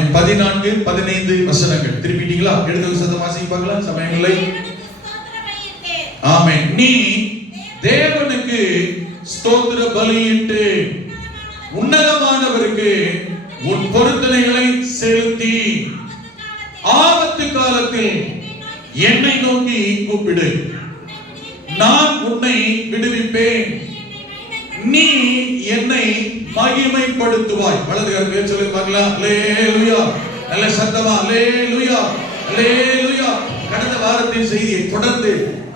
ஆமென். 14, 15 வசனங்கள் திருப்பிட்டீங்களா? எடுத்து சத்தமா வாசிங்க பார்க்கலாம். சமயங்களை ஆமென். நீ தேவனுக்கு ஸ்தோத்திர பலியிட்டு உன்னதமானவருக்கு உன் பொருத்தனைகளை செலுத்தி ஆபத்து காலத்தில் என்னை நோக்கி கூப்பிடு, நான் உன்னை விடுவிப்பேன், நீ என்னை மகிமைப்படுத்துவாய். வலது கரத்தை சொல்லுங்க பார்க்கலாம். அல்லேலூயா. நல்ல சத்தமா அல்லேலூயா, அல்லேலூயா. கடந்த வாரத்தின் செய்தியை தொடர்ந்து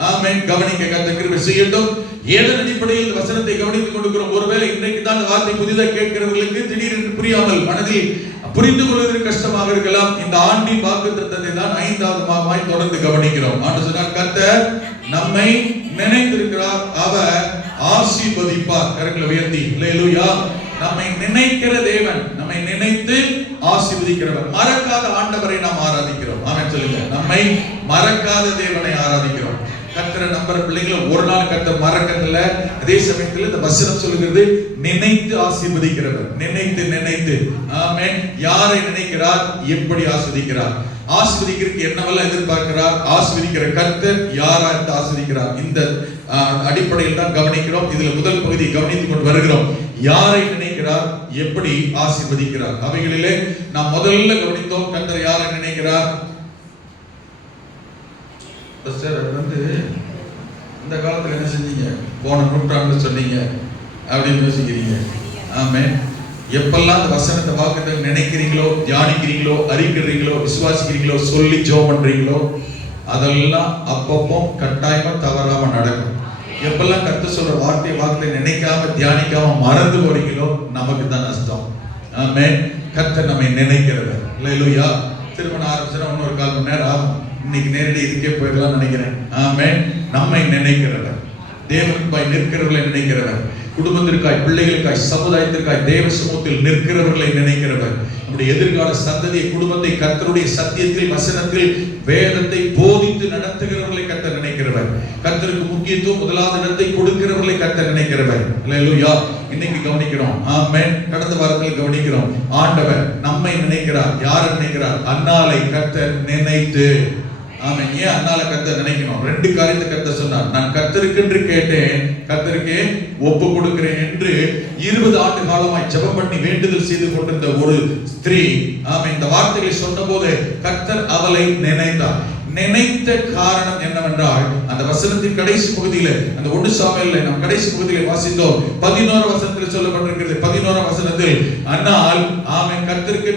ஆமென் கவனிக்க கர்த்தர் கிருபை செய்யட்டும். ஏதன் அடிப்படையில் வசனத்தை கவனித்துக் கொண்டிருக்கிறோம். ஒருவேளை இன்றைக்கு தான் அந்த வார்த்தை புதிதாக கேட்கிறவர்களுக்கு திடீரென்று புரியாமல் மனதில் புரிந்து கொள்வதற்கு கஷ்டமாக இருக்கலாம். இந்த ஆண்டின் வாக்குத்தத்தத்தை தான் 5வது மாதமாய் தொடர்ந்து கவனிக்கிறோம். ஆண்டு சொன்னார் கர்த்தர் நம்மை நினைத்திருக்கிறார், அவர் ஆசீர்வதிப்பார். கரங்களை உயர்த்தி அல்லேலூயா. நம்மை நினைக்கிற தேவன், நம்மை நினைத்து ஆசீர்வதிக்கிறவர். மறக்காத ஆண்டவரை நாம் ஆராதிக்கிறோம். ஆமென் சொல்லுங்க. நம்மை மறக்காத தேவனை ஆராதிக்கிறோம். கர்த்தரை நம்புற பிள்ளைகளை ஒரு நாள் கர்த்தர் மறக்கறதில்ல. அதே சமயத்தில் இந்த வசனம் சொல்லுகிறது நினைத்து ஆசீர்வதிக்கிறவர். நினைத்து ஆமென். யாரை நினைக்கிறார், எப்படி ஆசீர்வதிக்கிறார், ஆசீர்வதிக்கிறதுக்கு என்னவெல்லாம் எதிர்பார்க்கிறார், ஆசீர்வதிக்கிற கர்த்தர் யாரா இருந்து ஆசீர்வதிக்கிறார். இந்த அடிப்படையில் தான் கவனிக்கிறோம். இதுல முதல் பகுதியை கவனித்துக் கொண்டு வருகிறோம். யாரை நினைக்கிறார், எப்படி ஆசீர்வதிக்கிறார். அவைகளிலே நாம் முதல்ல கவனித்தோம். கர்த்தர் யாரை நினைக்கிறார். இந்த காலத்துல என்ன செஞ்சீங்க, போன நூற்றாண்டு சொன்னீங்க அப்படின்னு யோசிக்கிறீங்க. ஆமென். எப்பெல்லாம் அந்த வசனத்தை வாக்குறதை நினைக்கிறீங்களோ, தியானிக்கிறீங்களோ, அறிக்கிறீங்களோ, விசுவாசிக்கிறீங்களோ, சொல்லி ஜெபம் பண்றீங்களோ, அதெல்லாம் அப்பப்போ கட்டாயமா தவறாம நடக்கும். எப்பெல்லாம் கர்த்தர் சொல்ற வார்த்தை வார்த்தை நினைக்காம தியானிக்காம மறந்து போறீங்களோ, நமக்கு தான் நஷ்டம். ஆமென். கர்த்தர் நம்மை நினைக்கிறவர். அல்லேலூயா. திருமணம் ஆரம்பிச்சா இன்னொரு 1/4 மணி நேரம் ஆகும். இன்னைக்கு நேரடி இதுக்கே போயிடலாம் நினைக்கிறேன். ஆமென். நம்மை நினைக்கிறவர், தேவனுக்காய் நிற்கிறவர்களை நினைக்கிறவர், குடும்பத்திற்காய், பிள்ளைகளுக்காய், சமுதாயத்திற்காய் தேவ சமூகத்தில் நிற்கிறவர்களை நினைக்கிறவர், நம்முடைய எதிர்கால சந்ததியை, குடும்பத்தை கர்த்தருடைய சத்தியத்தில், வசனத்தில், வேதத்தை போதித்து நடத்துகிறவர்களை கர்த்தர் நினைக்கிறவர், கர்த்தருக்கு முக்கியத்துவம் முதலாவது இடத்தை கொடுக்கிறவர்களை கர்த்தர் நினைக்கிறவர். அல்லேலூயா. இன்னைக்கு கவனிக்கிறோம். ஆமென். கடந்த வாரத்தில் கவனிக்கிறோம். ஆண்டவர் நம்மை நினைக்கிறார். யாரை நினைக்கிறார்? அன்னாளை கர்த்தர் நினைத்து. ஆமென். ஏன் அன்னால கர்த்தர் நினைக்கணும்? 2 காரியத்தை கர்த்தர் சொன்னார். நான் கர்த்தருக்கு என்று கேட்டேன், கர்த்தருக்கு ஒப்பு கொடுக்கிறேன் என்று 20 ஆண்டு காலமாய் ஜெபம் பண்ணி வேண்டுதல் செய்து கொண்டிருந்த ஒரு ஸ்திரீ, ஆமென், இந்த வார்த்தைகளை சொன்னபோது கர்த்தர் அவளை நினைத்தார். நினைத்த காரணம் என்னவென்றால், அந்த வசனத்தின் கடைசி பகுதியில, அந்த 1 சாமுவேல்ல நாம் கடைசி பகுதியில வாசித்தோம். 11 வசனத்தில் சொல்லப்பட்டிருக்கிறது. 11 வசனத்தில் அன்னாள், ஆமென், கர்த்தருக்கு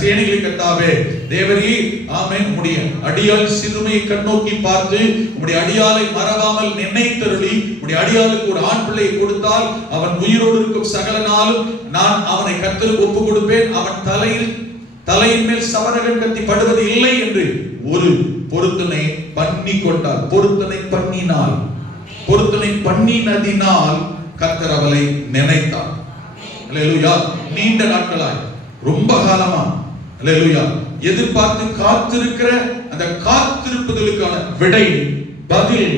சேனைகளின் கர்த்தாவே தேவரீ, ஆமென், உம்முடைய அடியாள் சிறுமையை கண்ணோக்கி பார்த்து உம்முடைய அடியாளை மறவாமல் நினைத்தருளி உம்முடைய அடியாளுக்கு ஒரு ஆண் பிள்ளையை கொடுத்தால் அவன் உயிரோடு இருக்கும் சகல நாளும் நான் அவனை கர்த்தருக்கு ஒப்பு கொடுப்பேன், அவன் தலையின் மேல் சவரகன் கத்தி படுவது இல்லை என்று ஒரு பொருத்தனை பண்ணி கொண்டார். பொருத்தனை பண்ணினதினால் கர்த்தர் அவளை நினைத்தார். அல்லேலூயா. நீண்ட நாட்களாய், ரொம்ப காலமா, அல்லேலூயா, எதிர்பார்த்து காத்திருக்கிற அந்த காத்திருப்புதலுக்கான விடை, பதில்,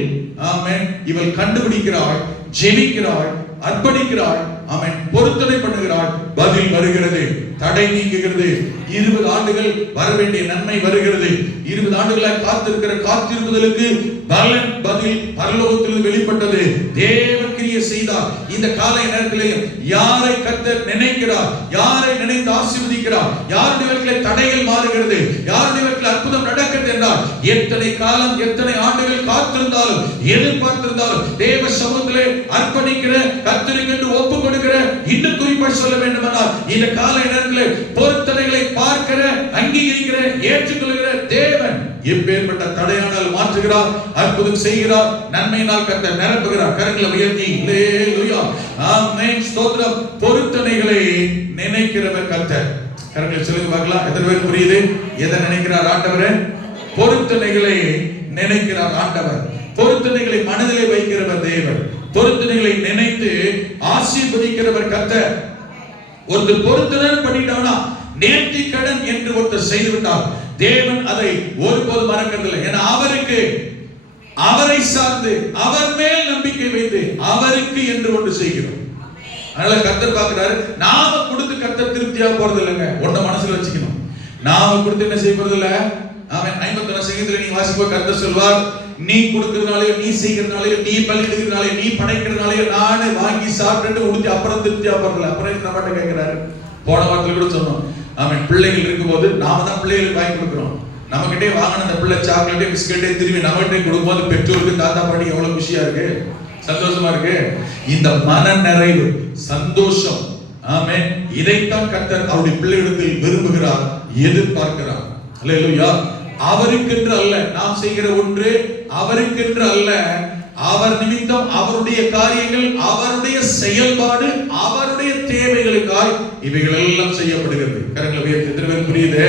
ஆமென், இவள் கண்டுபிடிக்கிறாள், ஜெபிக்கிறாள், அர்ப்பணிக்கிறாள், ஆமென், பொருத்தனை பண்ணுகிறாள், பதில் வருகிறது, தடை நீங்குகிறது. 20 ஆண்டுகள் வர வேண்டிய நன்மை வருகிறது. 20 ஆண்டுகளாய் காத்திருக்கிற காத்திருப்புதலுக்கு பலன், பதில் பரலோகத்திலிருந்து வெளிப்பட்டது. தேவன் கிரியை செய்தார். இந்த காலை நேரத்திலேயும் யாரை கர்த்தர் நினைக்கிறார், யாரை நினைத்து ஆசீர்வதிக்கிறார், யாருடைய வாழ்க்கையில தடைகள் மாறுகிறது, யாருடைய வாழ்க்கையில அற்புதம் நடக்கிறது என்றால், எத்தனை காலம், எத்தனை ஆண்டுகள் காத்திருந்தாலும், எதிர்பார்த்திருந்தாலும், தேவ சமூகத்திலே அர்ப்பணிக்கிற, கர்த்தருக்கு என்று ஒப்பு கொடுக்கிற, இன்னும் குறிப்பாக சொல்ல வேண்டுமானால், இந்த காலை நேரத்தில் பொருத்தனைகளை பார்க்கிற, அங்கீகரிக்கிற, ஏற்றுக்கொள்கிற தேவன் எப்பேற்பட்ட தடையானால் மாற்றுகிறார், அற்புதம் செய்கிறார், நன்மையினால் கர்த்தர் நிரப்புகிறார். கரங்களை உயர்த்தி அல்லேலூயா, ஆமென், ஸ்தோத்திரம். பொருத்தனைகளை நினைக்கிறவர் கர்த்தர். கரங்களை சொல்லுங்க பார்க்கலாம். எத்தனை பேர் புரியுது? எதை நினைக்கிறார் ஆண்டவர்? பொருத்தனைகளை நினைக்கிறார் ஆண்டவர். பொருத்தனைகளை மனதிலே வைக்கிறவர் தேவன். பொருத்தனைகளை நினைத்து ஆசீர்வதிக்கிறவர் கர்த்தர். ஒருத்தர் பொருத்தனை பண்ணிட்டானா, நேர்த்தி கடன் என்று ஒருத்தர் செய்து விட்டார், தேவன் அதை ஒருபோது மறக்கிறதில்லை. ஏன்னா அவருக்கு, அவரை சார்ந்து, அவர் மேல் நம்பிக்கை வைத்து, அவருக்கு என்று ஒன்று செய்கிறோம். அதனால கர்த்தர் பார்க்கிறாரு, நாம கொடுத்து கர்த்தர் திருப்தியா போறது இல்லைங்க. ஒன்ன மனசுல வச்சுக்கணும். நாம கொடுத்து என்ன செய்ய போறது இல்ல. ஆமென். 51 சங்கீதத்துல நீ வாசிப்ப கர்த்தர் சொல்வார், நீ கொடுக்கிறதுனாலே, நீ செய்கிறதுனாலே, நீ பலியிடுகிறதுனாலே, நீ படைக்கிறதுனாலே நானே வாங்கி சாப்பிட்டு உடுத்தி அப்புறம் திருப்தியா போறல. அப்புறம் நம்மகிட்ட கேட்கிறாரு. போன வாரத்துல கூட சொன்னோம். ஆமென். பிள்ளைகள் இருக்கும்போது நாம தான் பிள்ளைகளுக்கு வாங்கி கொடுக்கிறோம். நம்ம கிட்டே வாங்கின அந்த பிள்ளை சாக்லேட்டே பிஸ்கெட்டே திரும்பி நம்மகிட்ட கொடுக்கும்போது பெற்றோருக்கு தாத்தா பாட்டி எவ்வளவு குஷியா இருக்கு, சந்தோஷமா இருக்கு. இந்த மன நிறைவு, சந்தோஷம், ஆமென், இதைத்தான் கர்த்தர் அவருடைய பிள்ளைகளிடத்தில் விரும்புகிறார், எதிர்பார்க்கிறார். அல்லேலூயா. அவருக்கென்று அல்ல நாம் செய்கிற ஒன்று, அவருக்கென்று அல்ல, அவர் நிமித்தம் அவருடைய காரியங்கள், அவருடைய செயல்பாடு, அவருடைய தேவைகளுக்காய் இவைகள் எல்லாம் செய்யப்படுகிறது. கரங்களை உயர்த்தி எத்தனை பேர் புரியுது?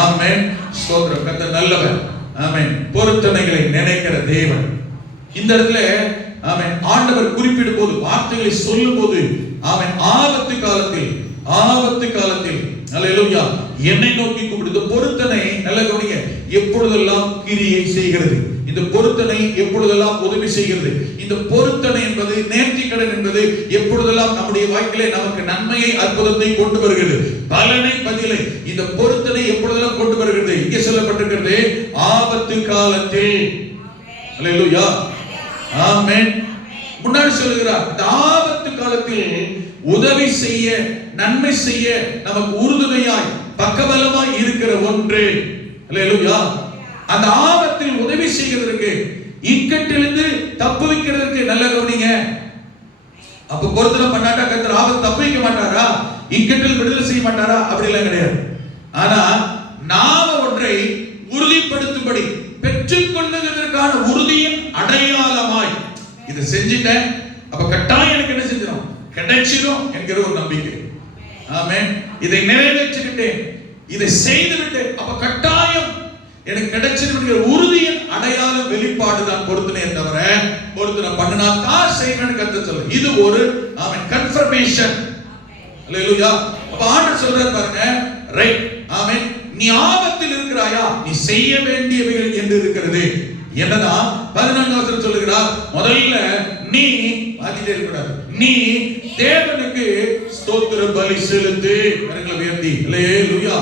ஆமென். ஸ்தோத்திரம். கர்த்தர் நல்லவர். ஆமென். பொருத்தனைகளை நினைக்கிற தேவன். இந்த இடத்துல ஆமென் ஆண்டவர் குறிப்பிடும் போது, வார்த்தைகளை சொல்லும் போது, ஆமென், ஆபத்து காலத்தில், ஆபத்து காலத்தில், அல்லேலூயா, என்னை நோக்கி கூப்பிடுது. பொருத்தனை நல்ல கவனிங்க, எப்பொழுதெல்லாம் கிரியை செய்கிறது, இந்த பொருத்தனை எப்பொழுதெல்லாம் உதவி செய்கிறது. இந்த பொருத்தனை என்பது, நேர்த்திக்கடன் என்பது எப்பொழுதெல்லாம் நம்முடைய வாழ்க்கையிலே நமக்கு நன்மையை, அற்புதத்தை கொண்டு வருகிறது, பலனை, பதிலை இந்த பொருத்தனை எப்பொழுதெல்லாம் கொண்டு வருகிறது. இங்கே சொல்லப்பட்டிருக்கிறது, ஆபத்து காலத்தில். அல்லேலூயா. ஆமென். முன்னாடி சொல்லுகிறார், இந்த ஆபத்து காலத்தில் உதவி செய்ய, நன்மை செய்ய, நமக்கு உறுதுணையாய், பக்கபலமாய் இருக்கிற ஒன்று. அல்லேலூயா. அந்த ஆபத்தில் உதவி செய்கிறதற்கு, இக்கட்டிலிருந்து தப்புவிக்கிறதற்கு, நல்ல கவனிங்க. அப்ப பொருத்தனை பண்ணாட்டா கர்த்தர் ஆபத்து தப்புவிக்க மாட்டாரா, இக்கட்டில் விடுதலை செய்ய மாட்டாரா? அப்படி எல்லாம் கிடையாது. ஆனா நாம ஒன்றை உறுதிப்படுத்தும்படி, பெற்றுக் கொள்ளுவதற்கான உறுதியின் அடையாளமாய், இதை செஞ்சிட்டேன், அப்ப கட்டாயம் எனக்கு என்ன செஞ்சிடும், கிடைச்சிடும் என்கிற ஒரு நம்பிக்கை. ஆமென். இதை நிறைவேற்றிவிட்டேன், இதை செய்து விட்டேன், அப்ப கட்டாயம் எனக்கு கிடைச்சிடும் உறுதியின் அடையாளம், வெளிப்பாடு தான் பொருத்தனை. தவிர பொருத்தனை பண்ணினா தான் செய்வேன்னு கர்த்தர் சொல்றார். இது ஒரு ஆமென் கன்ஃபர்மேஷன். அல்லேலூயா. அப்ப ஆண்டவர் சொல்றார் பாருங்க, ரைட், ஆமென், நீ ஆபத்தில் இருக்கிறாயா, நீ செய்ய வேண்டியவைகள் என்று இருக்கிறது. என்னன்னா 14 வசனம் சொல்லுகிறார், முதல்ல நீ வாங்கிட்டே இருக்கக்கூடாது, நீ தேவனுக்கு ஸ்தோத்திர பலி செலுத்து. கரங்களை உயர்த்தி அல்லேலூயா.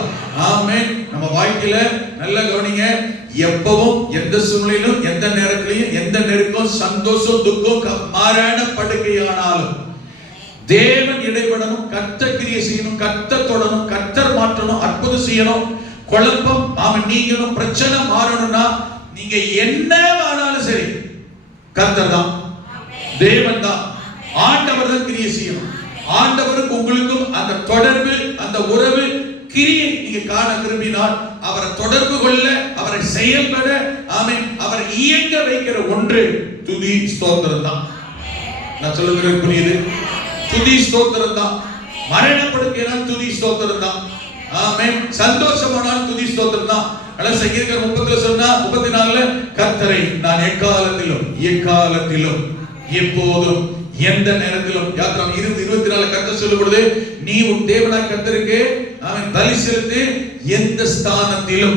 ஆமென். நம்ம வாழ்க்கையில நல்ல கவனிங்க, எப்பவும் எந்த சூழ்நிலையிலும், எந்த நேரத்திலையும், எந்த நெருக்கம், சந்தோஷம், துக்கம், மாறான படுக்கையானாலும் தேவன் இடைப்படணும், கர்த்தர் கிரியை செய்யணும், கர்த்தர் தொடணும், கர்த்தர் மாற்றணும், அற்புதம் செய்யணும், குழப்பம் அவன் நீங்கணும், பிரச்சனை மாறணும்னா நீங்க என்ன ஆனாலும் சரி, கர்த்தர் தான், தேவன் தான், ஆண்டவர் தான் கிரியை செய்யணும். ஆண்டவருக்கு உங்களுக்கும் அந்த தொடர்பு, அந்த உறவு, கிரியை நீங்க காண விரும்பினால், அவரை தொடர்பு கொள்ள, அவரை செயல்பட, ஆமென், அவரை இயங்க வைக்கிற ஒன்று துதி, ஸ்தோத்திரம் தான். நான் சொல்லுகிறது புரியுது? துதி, ஸ்தோத்திரம் தான். மரணப்படுக்கையினால் துதி, ஸ்தோத்திரம் தான். ஆமென். சந்தோஷமானால் துதி, ஸ்தோத்திரம் தான். அதான் சங்கீதக்காரர் 30 சொன்னா, 34 கர்த்தரை நான் எக்காலத்திலும், எக்காலத்திலும், எப்போதும், எந்த நேரத்திலும், யாத்திராம் 20:24 கர்த்தர் சொல்லும் பொழுது, நீ உன் தேவனாய் கர்த்தருக்கு அவன் பலி செலுத்து, எந்த ஸ்தானத்திலும்,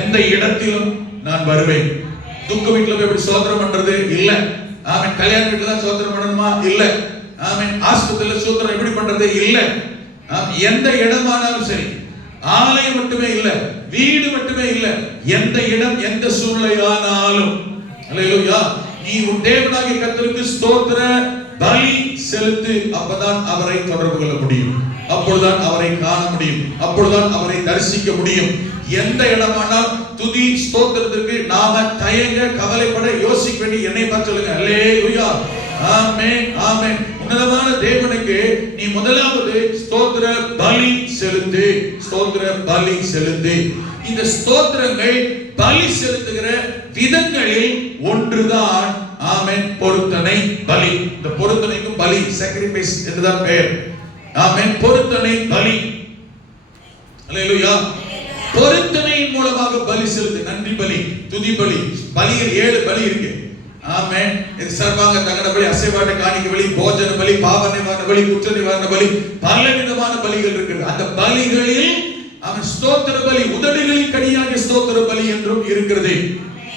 எந்த இடத்திலும் நான் வருவேன். துக்க வீட்டுல போய் எப்படி சோதனை பண்றது? இல்ல. ஆமென். கல்யாண வீட்டுல தான் சோதனை பண்ணணுமா? இல்ல. ஆமென். ஆஸ்பத்திரியில சோதனை எப்படி பண்றது? இல்ல. எந்த இடமானாலும் சரி, ஆலயம் மட்டுமே இல்ல, வீடு மட்டுமே இல்ல, எந்த இடம், எந்த சூழ்நிலையானாலும், அல்லேலூயா, நீ உன் தேவனாகிய கர்த்தருக்கு ஸ்தோத்திர பலி செலுத்து. அப்பதான் அவரை தொடர்பு கொள்ள முடியும், அப்பொழுதுதான் அவரை காண முடியும், அப்பொழுதுதான் அவரை தரிசிக்க முடியும். எந்த இடமானால் துதி, ஸ்தோத்திரத்திற்கு நாம தயங்க, கவலைப்பட, யோசிக்க வேண்டிய என்னை பார்த்து சொல்லுங்க. அல்லேலூயா. ஆமென். ஆமென். உன்னதமான தேவனுக்கு நீ முதலாவது ஸ்தோத்திர பலி செலுத்து, ஸ்தோத்திர பலி செலுத்து. இந்த ஸ்தோத்திரங்கள் பலி செலுத்துகிற விதங்களில் ஒன்றுதான் ஆமென் பொருத்தனை பலி. இந்த பொருத்தனைக்கும் பலி, சாக்ரிஃபைஸ் என்றுதான் பெயர். ஆமென். பொருத்தனை பலி. அல்லேலூயா. பொருத்தனையின் மூலமாக பலி செலுத்து. நன்றி பலி, துதி பலி, பலிகள் 7 பலி இருக்கு. ஆமென். இது சர்வாங்க தகன பலி, அசைவாட்ட காணிக்கை பலி, போஜன பலி, பாவ நிவாரண பலி, குற்ற நிவாரண பலி, பல விதமான பலிகள் இருக்கு. அந்த பலிகளில் அவன் ஸ்தோத்திர பலி, உதடுகளில் கனியாகிய ஸ்தோத்திர பலி என்றும் இருக்கிறது.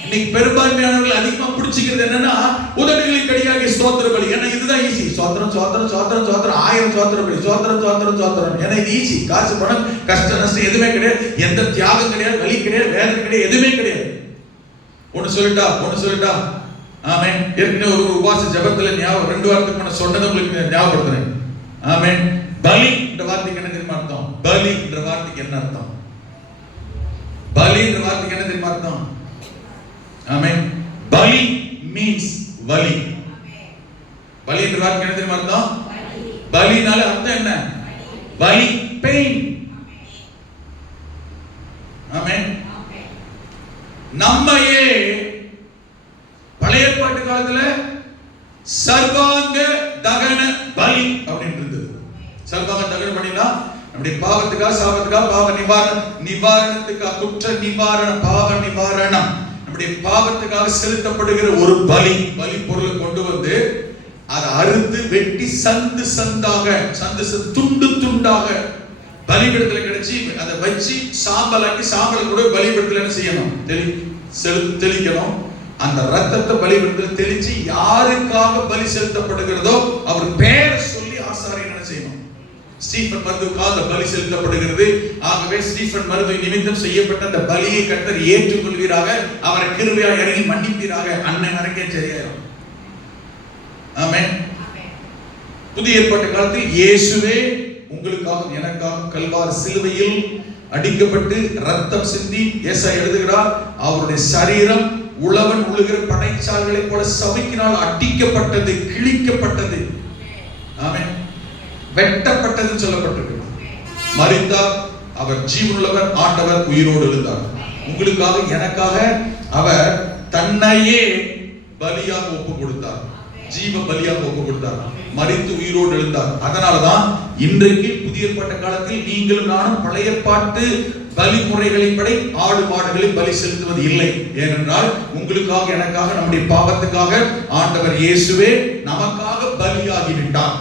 இன்னைக்கு பெரும்பான்மையானவர்கள் அதிகமா பிடிச்சிக்கிறது என்னன்னா உதடுகளின் கடியாகிய ஸ்தோத்திர பலி. ஏன்னா இதுதான் ஈஸி. சோத்திரம் சோத்திரம் சோத்திரம் சோத்திரம் 1000 சோத்திர பலி, சோத்திரம் சோத்திரம் சோத்திரம். ஏன்னா இது ஈஸி. காசு பணம் கஷ்ட நஷ்டம் எதுவுமே கிடையாது, எந்த தியாகம் கிடையாது, வலி கிடையாது, வேதனை கிடையாது, எதுவுமே கிடையாது. ஒன்னு சொல்லிட்டா ஆமென். ஏற்கனவே ஒரு உபவாச ஜெபத்துல ஞாபகம் 2 வாரத்துக்கு முன்ன சொன்னதை உங்களுக்கு ஞாபகப்படுத்துறேன். ஆமென். பலி என்ற வார்த்தைக்கு என்ன தெரியுமா அர்த்தம்? பலி என்ற வார்த்தைக்கு என்ன அர்த்தம்? பலி என்ற வார்த்தைக்கு என்ன தெரியுமா அர்த்தம்? ஆமென். பலி மீன்ஸ் வலி. பலி என்ற வார்த்தைக்கு என்ன தெரியுமா அர்த்தம்? பலினால அர்த்தம் என்ன? வலி, பெயின். ஆமென். நம்மையே பழைய ஏற்பாட்டு காலத்துல சர்வாங்க தகன பலி அப்படின்னு இருந்தது. சர்வாங்க தகன பலினா நம்முடைய பாவத்துக்காக, சாபத்துக்காக, பாவ நிவாரணத்துக்காக, குற்ற நிவாரண, பாவ நிவாரணம், நம்முடைய பாவத்துக்காக செலுத்தப்படுகிற ஒரு பலி. பலி பொருளை கொண்டு வந்து அதை அறுத்து வெட்டி சந்து சந்தாக, துண்டு துண்டாக பலிபீடத்துல கிடைச்சி அதை வச்சு சாம்பலாக்கி, சாம்பல் கூட பலிபீடத்துல என்ன செய்யணும்? தெளிக்கணும். அந்த ரத்தத்தை பலிபீடத்துல தெளிச்சு யாருக்காக பலி செலுத்தப்படுகிறதோ அவர் பேரை சொல்லி ஆசாரியன் என்ன செய்யணும்? ஸ்டீபன் மருதுக்காக பலி செலுத்தப்படுகிறது. ஆகவே ஸ்டீபன் மருது நிமித்தம் செய்யப்பட்ட அந்த பலியை கர்த்தர் ஏற்றுக்கொள்வீராக, அவரை கிருபையாய் இறங்கி மன்னிப்பீராக. அண்ணன் நடக்கே சரியாயிரும். ஆமென். புதிய ஏற்பாட்டு காலத்தில் இயேசுவே உங்களுக்காக எனக்காக கல்வாரி சிலுவையில் அடிக்கப்பட்டு ரத்தம் சிந்தி, ஏசாயா எழுதுகிறார், அவருடைய சரீரம் உழவன் உழுகிற படைச்சால்களை போல சபிக்கினால் அடிக்கப்பட்டது, கிழிக்கப்பட்டது, ஆமென், வெட்டப்பட்டது சொல்லப்பட்டிருக்கு. மரித்தார், அவர் ஜீவனுள்ளவர், ஆண்டவர் உயிரோடு எழுந்தார். உங்களுக்காக எனக்காக அவர் தன்னையே பலியாக ஒப்பு கொடுத்தார், ஜீவ பலியாக ஒப்பு கொடுத்தார், மரித்து உயிரோடு எழுந்தார். அதனாலதான் இன்றைக்கு புதிய ஏற்பாட்டு காலத்தில் நீங்களும் நானும் பழைய ஏற்பாட்டு பலிமுறைகளின்படி ஆடு மாடுகளை பலி செலுத்துவது இல்லை. ஏனென்றால் உங்களுக்காக எனக்காக நம்முடைய பாவத்துக்காக ஆண்டவர் இயேசுவே நமக்காக பலியாகி விட்டார்.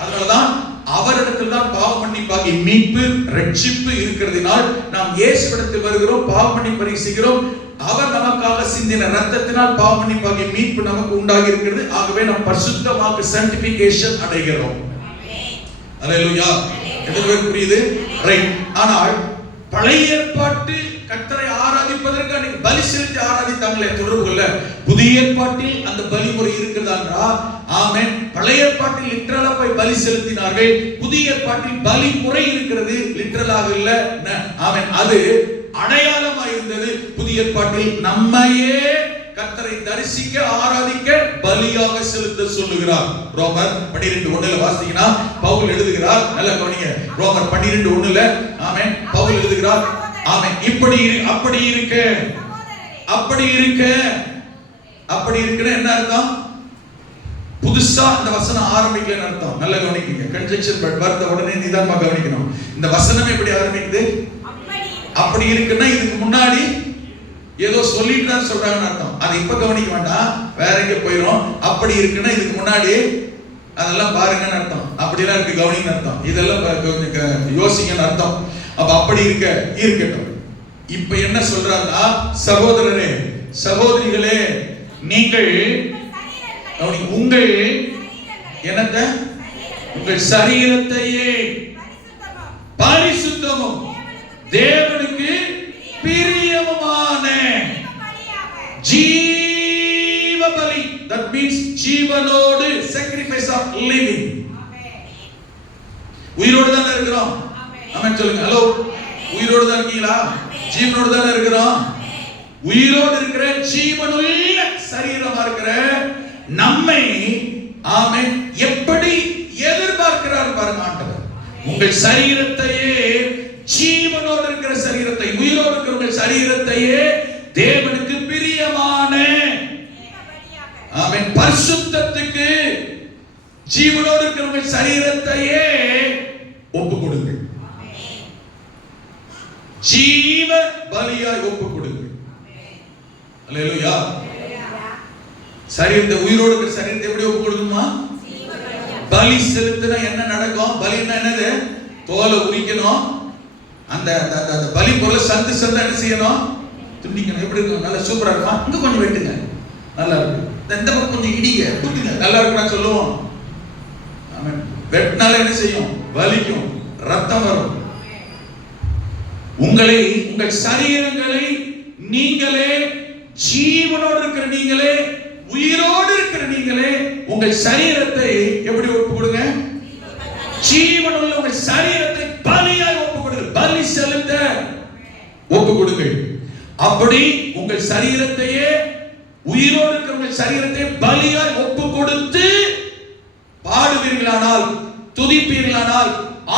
அதனாலதான் அவரிடத்தில் தான் பாவ மன்னிப்பாகி மீட்பு, ரட்சிப்பு இருக்கிறதினால் நாம் இயேசுவிடத்தில் வருகிறோம், பாவ மன்னிப்பு செய்கிறோம். அவர் நமக்காக சிந்தின ரத்தத்தினால் பாவ மன்னிப்பாகி மீட்பு நமக்கு உண்டாகி இருக்கிறது. ஆகவே நாம் பரிசுத்தமாக சான்டிஃபிகேஷன் அடைகிறோம். அல்லேலூயா. எதுவே புரியுது? ரைட். ஆனால் பழைய ஏற்பாட்டு கர்த்தரை ஆராதிப்பதற்கு அன்னைக்கு பலி செலுத்தி ஆராதித்தாங்களே தொடர்புகள்ல, புதிய ஏற்பாட்டில் அந்த பலிமுறை இருக்கிறதா? ஆமென். பழைய ஏற்பாட்டில் லிட்டரலா போய் பலி செலுத்தினார்கள், புதிய ஏற்பாட்டில் பலிமுறை இருக்கிறது, லிட்டரலாக இல்ல. ஆமென். அது அடையாளமா இருந்தது. புதிய ஏற்பாட்டில் நம்மையே கர்த்தரை தரிசிக்க, ஆராதிக்க, பலியாக செலுத்த சொல்லுகிறார். ரோமர் 12:1 வாசித்தீங்கன்னா பவுல் எழுதுகிறார், நல்லா கவனிங்க. ரோமர் 12:1 ஆமென், பவுல் எழுதுகிறார், ஆமென், அப்படி இருக்குன்னு என்ன அர்த்தம்? புதுசா இந்த வசனம் ஆரம்பிக்கலன்னு அர்த்தம். நல்லா கவனிக்கீங்க. கன்ஜெக்ஷன் வர்த்த உடனே நிதானமா கவனிக்கணும். இந்த வசனம் எப்படி ஆரம்பிக்குது? அப்படி இருக்குன்னா இதுக்கு முன்னாடி ஏதோ சொல்லிட்டு தான் சொல்றாங்கன்னு அர்த்தம். அதை இப்ப கவனிக்க வேண்டாம், வேற எங்க போயிரும். அப்படி இருக்குன்னா இதுக்கு முன்னாடி அதெல்லாம் பாருங்கன்னு அர்த்தம். அப்படிலாம் இருக்கு கவனிங்கன்னு அர்த்தம். இதெல்லாம் யோசிங்கன்னு அர்த்தம். அப்ப அப்படி இருக்கட்டும். இப்ப என்ன சொல்றாங்கன்னா, சகோதரரே சகோதரிகளே, நீங்கள் உங்கள் என்னத்தை, உங்கள் சரீரத்தையே பரிசுத்தமும் தேவனுக்கு பிரியமான ஜீவ பலி, that means ஜீவனோடு, sacrifice of living. உயிரோடு தான் இருக்கிறோம். ஆமென் சொல்லுங்க. ஹலோ, உயிரோடு தான் இருக்கீங்களா? ஜீவனோடு தான் இருக்கிறோம். உயிரோடு இருக்கிற ஜீவனுள்ள சரீரமா இருக்கிற நம்மை ஆமென் எப்படி எதிர்பார்க்கிறார் பாருங்க ஆண்டவர். உங்கள் சரீரத்தையே, ஜீவனோடு இருக்கிற சரீரத்தை, உயிரோடு இருக்கிற உங்கள் சரீரத்தையே தேவனுக்கு பிரியமான ஆமென் பரிசுத்தத்துக்கு, ஜீவனோடு இருக்கிற உங்கள் சரீரத்தையே ஒப்பு கொடுங்க. ஜீவ பலியாய் ஒப்பு கொடுங்க. அல்லேலூயா. சரீரத்தை, உயிரோடு இருக்கிற சரீரத்தை எப்படி ஒப்பு கொடுக்கணுமா? பலி செலுத்தினா என்ன நடக்கும்? பலின்னா என்னது? தோலை உரிக்கணும். அந்த பலி பொருளை சந்து என்ன செய்யணும்? துண்டிக்கணும். எப்படி இருக்கும்? நல்லா சூப்பரா இருக்குமா? இங்க கொஞ்சம் வெட்டுங்க, நல்லா இருக்கு. இந்த பக்கம் கொஞ்சம் இடிங்க, குத்துங்க, நல்லா இருக்குன்னு சொல்லுவோம். ஆமென். வெட்டினால என்ன செய்யும்? வலிக்கும், ரத்தம் வரும். உங்களை, உங்கள் சரீரங்களை நீங்களே, ஜீவனோடு இருக்கிற நீங்களே, உயிரோடு இருக்கிற நீங்களே உங்கள் சரீரத்தை எப்படி ஒப்பு கொடுங்க? ஜீவனுள்ள உங்கள் சரீரத்தை பலியாய் ஒப்பு கொடுங்க. பலி செலுத்த ஒப்பு கொடுங்க. அப்படி உங்கள் சரீரத்தையே, உயிரோடு இருக்கிற உங்கள் சரீரத்தை பலியாய் ஒப்பு கொடுத்து பாடுவீர்களானால், துதிப்பீர்களானால்,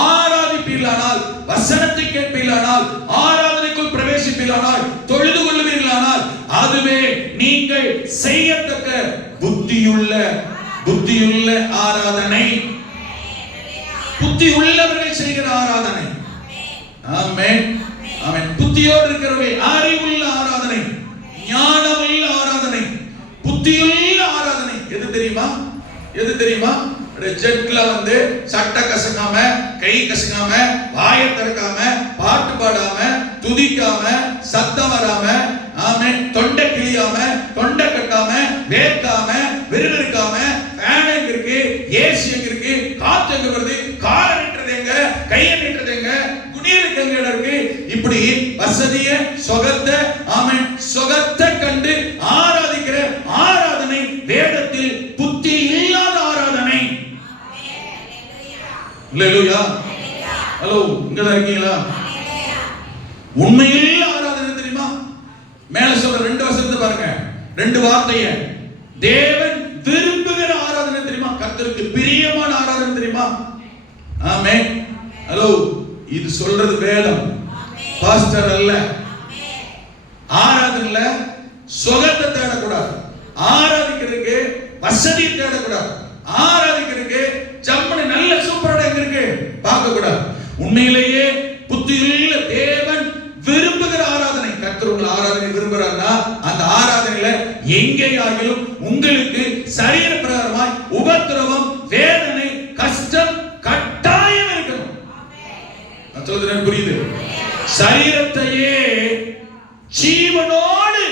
ஆராதிப்பீர்களானால், வசனத்தை கேட்பீர்களானால், ஆராதனைக்குள் பிரவேசிப்பீர்களானால், தொழுது கொள்வீர்களானால், அதுவே நீங்கள் செய்யத்தக்க புத்தியுள்ள ஆராதனை. புத்தி உள்ளவர்கள் செய்கிற ஆராதனை. ஆமென், ஆமென். புத்தியோடு இருக்கிறவர்கள் அறிவுள்ள ஆராதனை, ஞானமுள்ள ஆராதனை, புத்தியுள்ள ஆராதனை. எது தெரியுமா? எது தெரியுமா? ஜெட்ல வந்து சட்டை கசங்காம, கை கசங்காம, வாயை திறக்காம, பாட்டு பாடாம, துதிக்காம, சத்தம் வராம, ஆமென், தொண்டை கிழியாம, தொண்டை கட்டாம, வேர்க்காம, விறுவிறுக்காம, ஃபேன் எங்க இருக்கு, ஏசி எங்க இருக்கு, காத்து எங்க வருது, காலை நின்றது எங்க, கையை நின்றது எங்க, குனியலுக்கு எங்க இடம் இருக்கு, இப்படி வசதிய சொகத்த, ஆமென், சொகத்த கண்டு ஆராதிக்கிற ஆராதனை வேதத்தில் புத்தி இல்லாத ஆராதனை. அல்லேலூயா. ஹலோ, இங்க தான் இருக்கீங்களா? உண்மையில் ஆராதனை தெரியுமா? மேல சொல்ற ரெண்டு வசனத்தை பாருங்க, ரெண்டு வார்த்தைய. தேவன் விரும்புகிற ஆராதனை தெரியுமா? கர்த்தருக்கு பிரியமான ஆராதனை தெரியுமா? ஆமென். ஹலோ, இது சொல்றது வேதம், பாஸ்டர் அல்ல. ஆராதனைல சுகத்தை தேடக்கூடாது, ஆராதிக்கிறதுக்கு வசதியை தேடக்கூடாது, ஆராதிக்கிறதுக்கு ஜம்மனு நல்ல சூப்பரா எங்க இருக்கு பார்க்க கூடாது. உண்மையிலேயே புத்தியுள்ள தேவன் விரும்புகிற ஆராதனை. கர்த்தர் உங்கள் ஆராதனை விரும்புறாருன்னா அந்த ஆராதனையில எங்கேயாகிலும் உங்களுக்கு சரீர பிரகாரமாய் உபத்திரவம், வேதனை, கஷ்டம் கட்டாயம் இருக்கணும். நான் சொல்றேன் புரியுது? சரீரத்தையே ஜீவனோடு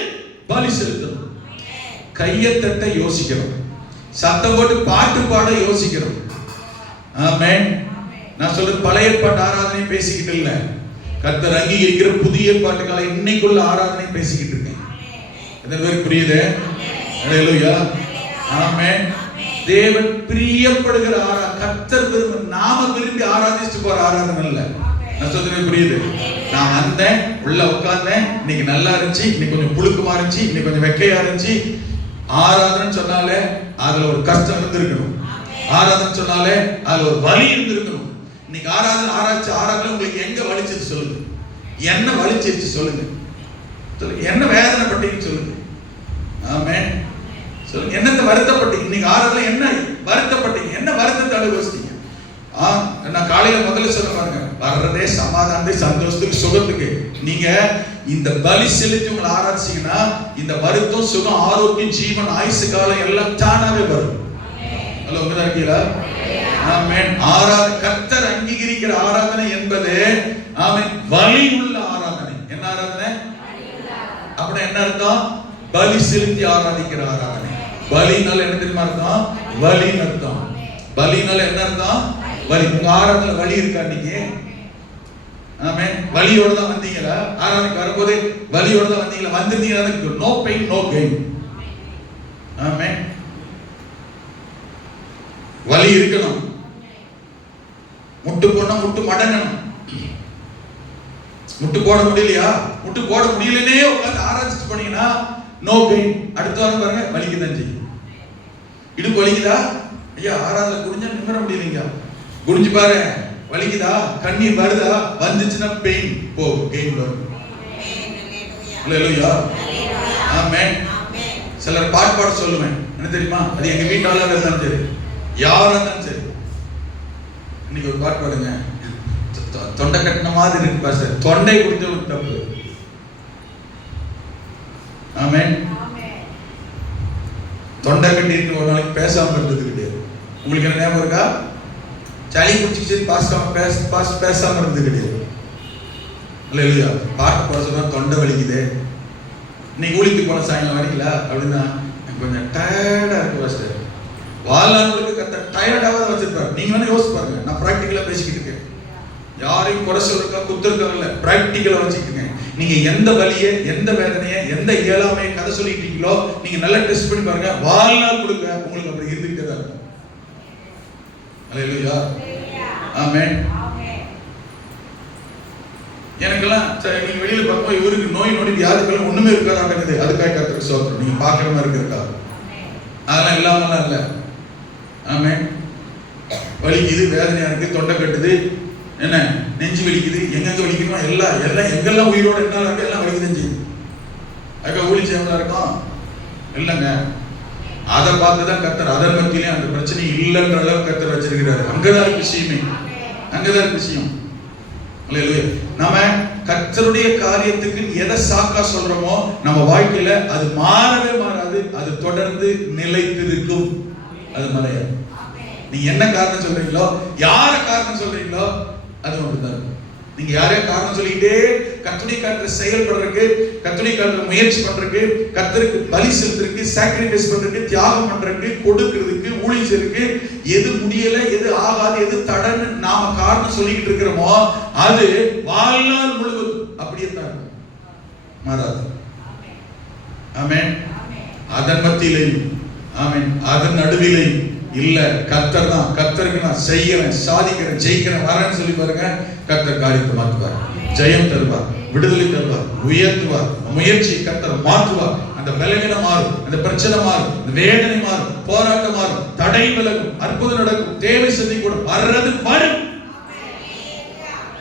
பலி செலுத்தணும். கையத்தட்ட யோசிக்கிறோம், சத்தம் போட்டு பாட்டு பாட யோசிக்கிறோம். ஆமென். நான் சொல்றது பழைய ஏற்பாட்டு ஆராதனை பேசிக்கிட்டு இல்ல, கர்த்தர் அங்கீகரிக்கிற புதிய ஏற்பாட்டுக்கால இன்னைக்குள்ள ஆராதனை பேசிக்கிட்டு இருக்கேன். எத்தனை பேருக்கு புரியுது? அல்லேலூயா. ஆமென். தேவன் பிரியப்படுகிற கர்த்தர் விரும்ப, நாம விரும்பி ஆராதிச்சுட்டு போற ஆராதனை இல்ல. நான் சொல்றது புரியுது? நான் வந்தேன், உள்ள உட்கார்ந்தேன், இன்னைக்கு நல்லா இருந்துச்சு, இன்னைக்கு கொஞ்சம் புழுக்கமா இருந்துச்சு, இன்னைக்கு கொஞ்சம் வெக்கையா இருந்துச்சு. ஆராதனை சொன்னாலே அதுல ஒரு கஷ்டம் இருந்திருக்கணும். ஆராதனை சொன்னாலே அதுல ஒரு வலி இருந்திருக்கணும். இன்னைக்கு ஆராதனை உங்களுக்கு எங்க வலிச்சிச்சு சொல்லுங்க, என்ன வலிச்சிச்சு சொல்லுங்க, என்ன வேதனை பட்டீங்கன்னு சொல்லுங்க. ஆமென். சொல்லுங்க, என்னத்தை வருத்தப்பட்டீங்க இன்னைக்கு ஆராதனை, என்ன வருத்தப்பட்டீங்க, என்ன வருத்தத்தை அனுபவிச்சீங்க? நான் காலையில முதல்ல சொல்ல பாருங்க, வர்றதே சமாதானத்தை, சந்தோஷத்துக்கு, சுகத்துக்கு. நீங்க இந்த பலி செலுத்தி உங்களை ஆராதிச்சீங்கன்னா இந்த வருத்தம், சுகம், ஆரோக்கியம், ஜீவன், ஆயுசு காலம் எல்லாம் தானாவே வரும். ஹலோ, உங்க இருக்கீங்களா? ஆமென். கர்த்தர் அங்கீகரிக்கிற ஆராதனை என்பது ஆமென் வலி உள்ள ஆராதனை. என்ன ஆராதனை? அப்படின்னா என்ன அர்த்தம்? பலி செலுத்தி ஆராதிக்கிற ஆராதனை. பலினால என்ன தெரியுமா அர்த்தம்? வலின்னு அர்த்தம். பலினால என்ன அர்த்தம்? வலி. உங்க ஆராதனை வலி இருக்கா இன்னைக்கு? ஆமென். வலியோட தான் வந்தீங்களா? ஆராதனைக்கு வரும்போது வலியோட தான் வந்தீங்களா? வந்திருந்தீங்கன்னா நோ பெயின் நோ கெயின். ஆமென். வலி இருக்கணும். முட்டு போனா முட்டு மடங்கணும். முட்டு போட முடியலையா? முட்டு போட முடியலனே உட்கார்ந்து ஆராதிச்சுட்டு போனீங்கன்னா நோ பெயின். அடுத்த வாரம் பாருங்க வலிக்குதான் செய்யும். இடுப்பு வலிக்குதா? ஐயா ஆராதனை குடிஞ்சா நிமிர முடியலைங்க. குடிஞ்சு பாரு, வலிக்குதா? கண்ணீர் வருதா? வந்துச்சுன்னா பெயின் போ, கெயின் வரும். அல்லேலூயா. ஆமென். சிலர் பாட்டு பாட சொல்லுவேன், என்ன தெரியுமா? அது எங்க வீட்டாளர் இருந்தாலும் சரி, யாரா இருந்தாலும் சரி, இன்னைக்கு ஒரு பாட்டு பாடுங்க, தொண்டை கட்டின மாதிரி இருக்கு பாஸ்டர், தொண்டை குடிச்சவனுக்கு தப்பு. ஆமென். தொண்டை கட்டி இருக்கிற ஒரு நாளைக்கு பேசாம இருந்தது கிடையாது. உங்களுக்கு என்ன ஞாபகம் இருக்கா? சளி குடிச்சு பேசாம இருந்தது கிடையாது. அல்லேலூயா. பாட்டு பாட சொன்னா தொண்டை வலிக்குது, இன்னைக்கு ஊழியத்துக்கு போன சாயங்காலம் வரீங்களா அப்படின்னா கொஞ்சம் டயர்டா இருக்கு பாஸ்டர். வாழ்நாளுக்கு கத்த டயர்டாக தான் வச்சிருப்பாரு. நீங்க வேணா யோசிச்சு பாருங்க. நான் பிராக்டிக்கலா பேசிக்கிட்டு இருக்கேன், யாரையும் குறை சொல்றதுக்கா குத்துறதுக்காக இல்ல, பிராக்டிக்கலா வச்சுக்கிட்டு இருக்கேன். நீங்க எந்த வலியை, எந்த வேதனையை, எந்த இயலாமையை கதை சொல்லிட்டு இருக்கீங்களோ நீங்க நல்லா டெஸ்ட் பண்ணி பாருங்க. வாழ்நாள் கொடுங்க உங்களுக்கு அப்படி இருந்துகிட்டே தான் இருக்கும். அல்லேலூயா, ஆமென். எனக்கெல்லாம் நீங்க வெளியில பார்க்கும்போது இவருக்கு நோய் நொடி வியாதிகள் ஒண்ணுமே இருக்காது, அதுக்காக கர்த்தருக்கு ஸ்தோத்திரம். நீங்க பார்க்குற மாதிரி இருக்கா, அதெல்லாம் இல்லாமலாம் இல்லை. ஆமென். வலிக்குது, வேதனையா இருக்கு, தொண்டை கட்டுது, என்ன நெஞ்சு வலிக்குது, எங்கெங்க வலிக்குமா எல்லாம் எங்கெல்லாம் உயிரோட என்ன இருக்கு எல்லாம் வலிக்குதான் செய்யுது. அதுக்காக ஊழி செய்யலாம் இருக்கும் இல்லைங்க. அதை பார்த்துதான் கர்த்தர் அதன் மத்தியிலே அந்த பிரச்சனை இல்லைன்ற அளவுக்கு கர்த்தர் வச்சிருக்கிறாரு. அங்கதான் இருக்கு விஷயமே, அங்கதான் இருக்கு விஷயம். நாம கர்த்தருடைய காரியத்துக்கு எதை சாக்கா சொல்றோமோ நம்ம வாழ்க்கையில அது மாறவே மாறாது, அது தொடர்ந்து நிலைத்திருக்கும், அது மறையாது. நீங்க என்ன காரணம் சொல்றீங்களோ, யார காரணம் சொல்றீங்களோ அது ஒன்றுதான். நீங்க யாரையும் காரணம் சொல்லிக்கிட்டே கர்த்தருடைய காரியத்தை செயல்படுறதுக்கு, கர்த்தருடைய காரியத்தை முயற்சி பண்றதுக்கு, கர்த்தருக்கு பலி செலுத்துறதுக்கு, சாக்ரிஃபைஸ் பண்றதுக்கு, தியாகம் பண்றதுக்கு, கொடுக்கிறதுக்கு, ஊழியம் செய்யறதுக்கு எது முடியல, எது ஆகாது, எது தடன்னு நாம காரணம் சொல்லிக்கிட்டு இருக்கிறோமோ அது வாழ்நாள் முழுவதும் அப்படியே தான் மாறாது. ஆமென். அதன் மத்தியிலையும், ஆமென், அதன் நடுவிலையும் இல்ல கர்த்தர் தான். கர்த்தருக்கு நான் செய்யறேன், சாதிக்கிறேன், ஜெயிக்கிறேன், வரேன்னு சொல்லி பாருங்க. கர்த்தர் காரியத்தை மாற்றுவார், ஜெயம் தருவார், விடுதலை தருவார், உயர்த்துவார். முயற்சி கர்த்தர் மாற்றுவார். அந்த பலவீனம் மாறும், அந்த பிரச்சனை மாறும், அந்த வேதனை மாறும், போராட்டம் மாறும், தடை விலகும், அற்புதம் நடக்கும், தேவை சந்திக்கூடும், வர்றது வரும்.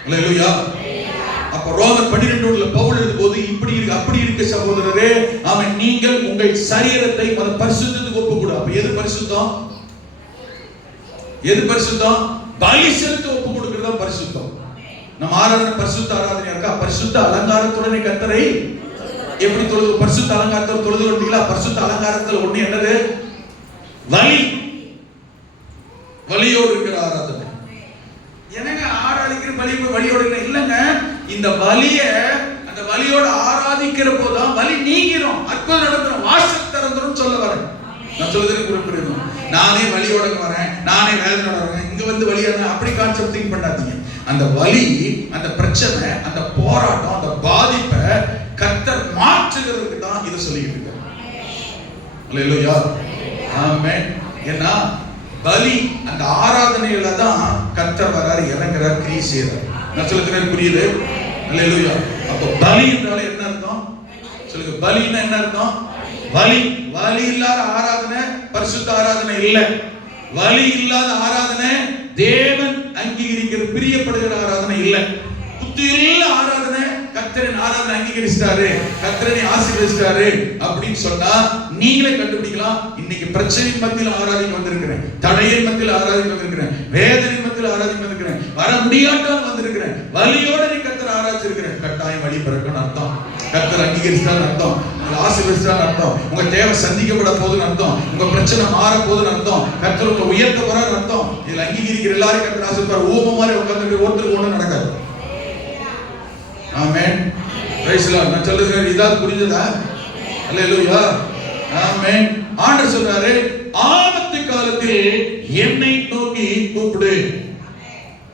அல்லேலூயா. அப்ப ரோமர் 12 பவுல் எழுதும்போது இப்படி இருக்கு அப்படி இருக்கு சகோதரரே, அவன் நீங்கள் உங்கள் சரீரத்தை பரிசுத்தத்துக்கு ஒப்புக்கொடு. அப்ப எது பரிசுத்தம்? எது பரிசுத்தம்? பலி செலுத்த ஒப்பு கொடுக்கிறதா பரிசுத்தம். நம்ம ஆராதனை பரிசுத்த ஆராதனை இருக்கா? பரிசுத்த அலங்காரத்துடனே கர்த்தரை எப்படி தொழுது? பரிசுத்த அலங்காரத்தோட தொழுது கொண்டீங்களா? பரிசுத்த அலங்காரத்துல ஒண்ணு என்னது? வலி. வலியோடு இருக்கிற ஆராதனை. என்னங்க ஆராதிக்கிற வலியோடு இல்லைங்க. இந்த வலிய அந்த வலியோட ஆராதிக்கிற போதுதான் வலி நீங்கிரும், அற்புதம் நடந்துரும், வாசல் திறந்துரும் சொல்ல வரேன். நான் சொல்றதுக்கு குறிப்பிடணும். நானே வலியோட வரேன், நானே வேதனையோட வரேன், இங்க வந்து வலியான அப்படி கான்செப்ட் திங்க் பண்ணாதீங்க. அந்த வலி, அந்த பிரச்சனை, அந்த போராட்டம், அந்த பாதிப்பை கர்த்தர் மாற்றுகிறதுக்கு தான் இதை சொல்லிட்டு இருக்காரு. அல்லேலூயா, ஆமென். ஏன்னா பலி அந்த ஆராதனையில தான் கர்த்தர் வராரு, இறங்குறார், கிரியை செய்யறார். நான் சொல்லுகிறேன், புரியுது? அல்லேலூயா. அப்ப பலி என்றாலே என்ன அர்த்தம் சொல்லுங்க? பலின்னா என்ன அர்த்தம்? வலி. வலி இல்லாத ஆராதனை பரிசுத்த ஆராதனை இல்ல. வலி இல்லாத ஆராதனை தேவன் அங்கீகரிக்கிற பிரியப்படுகிற ஆராதனை இல்ல. புத்தியுள்ள ஆராதனை கர்த்தரின் ஆராதனை அங்கீகரிச்சாரு, கர்த்தரை ஆசீர்வதிச்சாரு அப்படின்னு சொன்னா நீங்களே கண்டுபிடிக்கலாம். இன்னைக்கு பிரச்சனையின் மத்தியில் ஆராதிக்க வந்திருக்கிறேன், தடையின் மத்தியில் ஆராதிக்க வந்திருக்கிறேன், வேதனை மத்தியில் ஆராதிக்க வந்திருக்கிறேன், வர முடியாட்டால் வந்திருக்கிறேன், வலியோட நீ கர்த்தரை ஆராதிச்சிருக்கிறேன். கட்டாயம் வலி பிறக்கும்னு அர்த்தம். கர்த்தர் அங்கீகரிச்சான்னு அர்த்தம், ஆசீர்வதிச்சான்னு அர்த்தம், உங்க தேவை சந்திக்கப்பட போகுதுன்னு அர்த்தம், உங்க பிரச்சனை மாற போகுதுன்னு அர்த்தம், கர்த்தர் உங்க உயர்த்த போறான்னு அர்த்தம். இதுல அங்கீகரிக்கிற எல்லாரும் கர்த்தர் ஆசீர்வார். ஊம மாதிரி உட்கார்ந்து ஒருத்தருக்கு ஒண்ணு நடக்காது. ஆமென். Praise the Lord. நான் சொல்றது இதாவது புரியுதா? அல்லேலூயா, ஆமென். ஆண்டவர் சொல்றாரு, ஆபத்து காலத்தில் என்னை நோக்கி கூப்பிடு,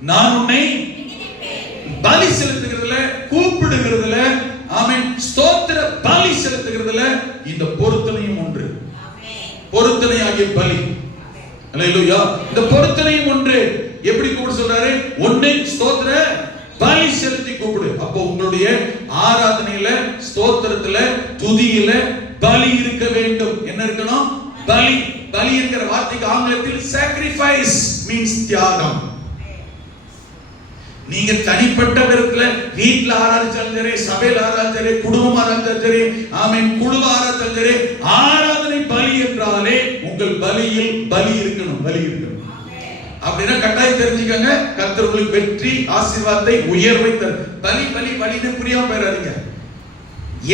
நான் உன்னை பலி செலுத்துகிறதுல, கூப்பிடுகிறதுல, ஆமென், ஸ்தோத்திர பலி செலுத்துகிறதுல இந்த பொருத்தனையும் ஒன்று. பொருத்தனை ஆகிய பலி. அல்லேலூயா. இந்த பொருத்தனையும் ஒன்று. எப்படி கூப்பிட சொல்றாரு? ஒண்ணு ஸ்தோத்திர பலி செலுத்தி கூப்பிடு. அப்போ உங்களுடைய ஆராதனையில, ஸ்தோத்திரத்துல, துதியில பலி இருக்க வேண்டும். என்ன இருக்கணும்? பலி. பலி என்கிற வார்த்தைக்கு ஆங்கிலத்தில் sacrifice means தியாகம். நீங்க தனிப்பட்ட விதத்துல வீட்ல ஆராதிச்சாலும் சரி, சபையில ஆராதிச்சாலும் சரி, குடும்பம் ஆராதிச்சாலும் சரி, ஆமென், குழுவ ஆராதிச்சாலும் சரி, ஆராதனை பலி என்றாலே உங்கள் பலியில் பலி இருக்கணும், பலி இருக்கணும். அப்படின்னா கட்டாயம் தெரிஞ்சுக்கங்க, கர்த்தர் உங்களுக்கு வெற்றி, ஆசீர்வாதத்தை, உயர்வை தரும். பலி பலி பலின்னு புரியாம போயிடாதீங்க.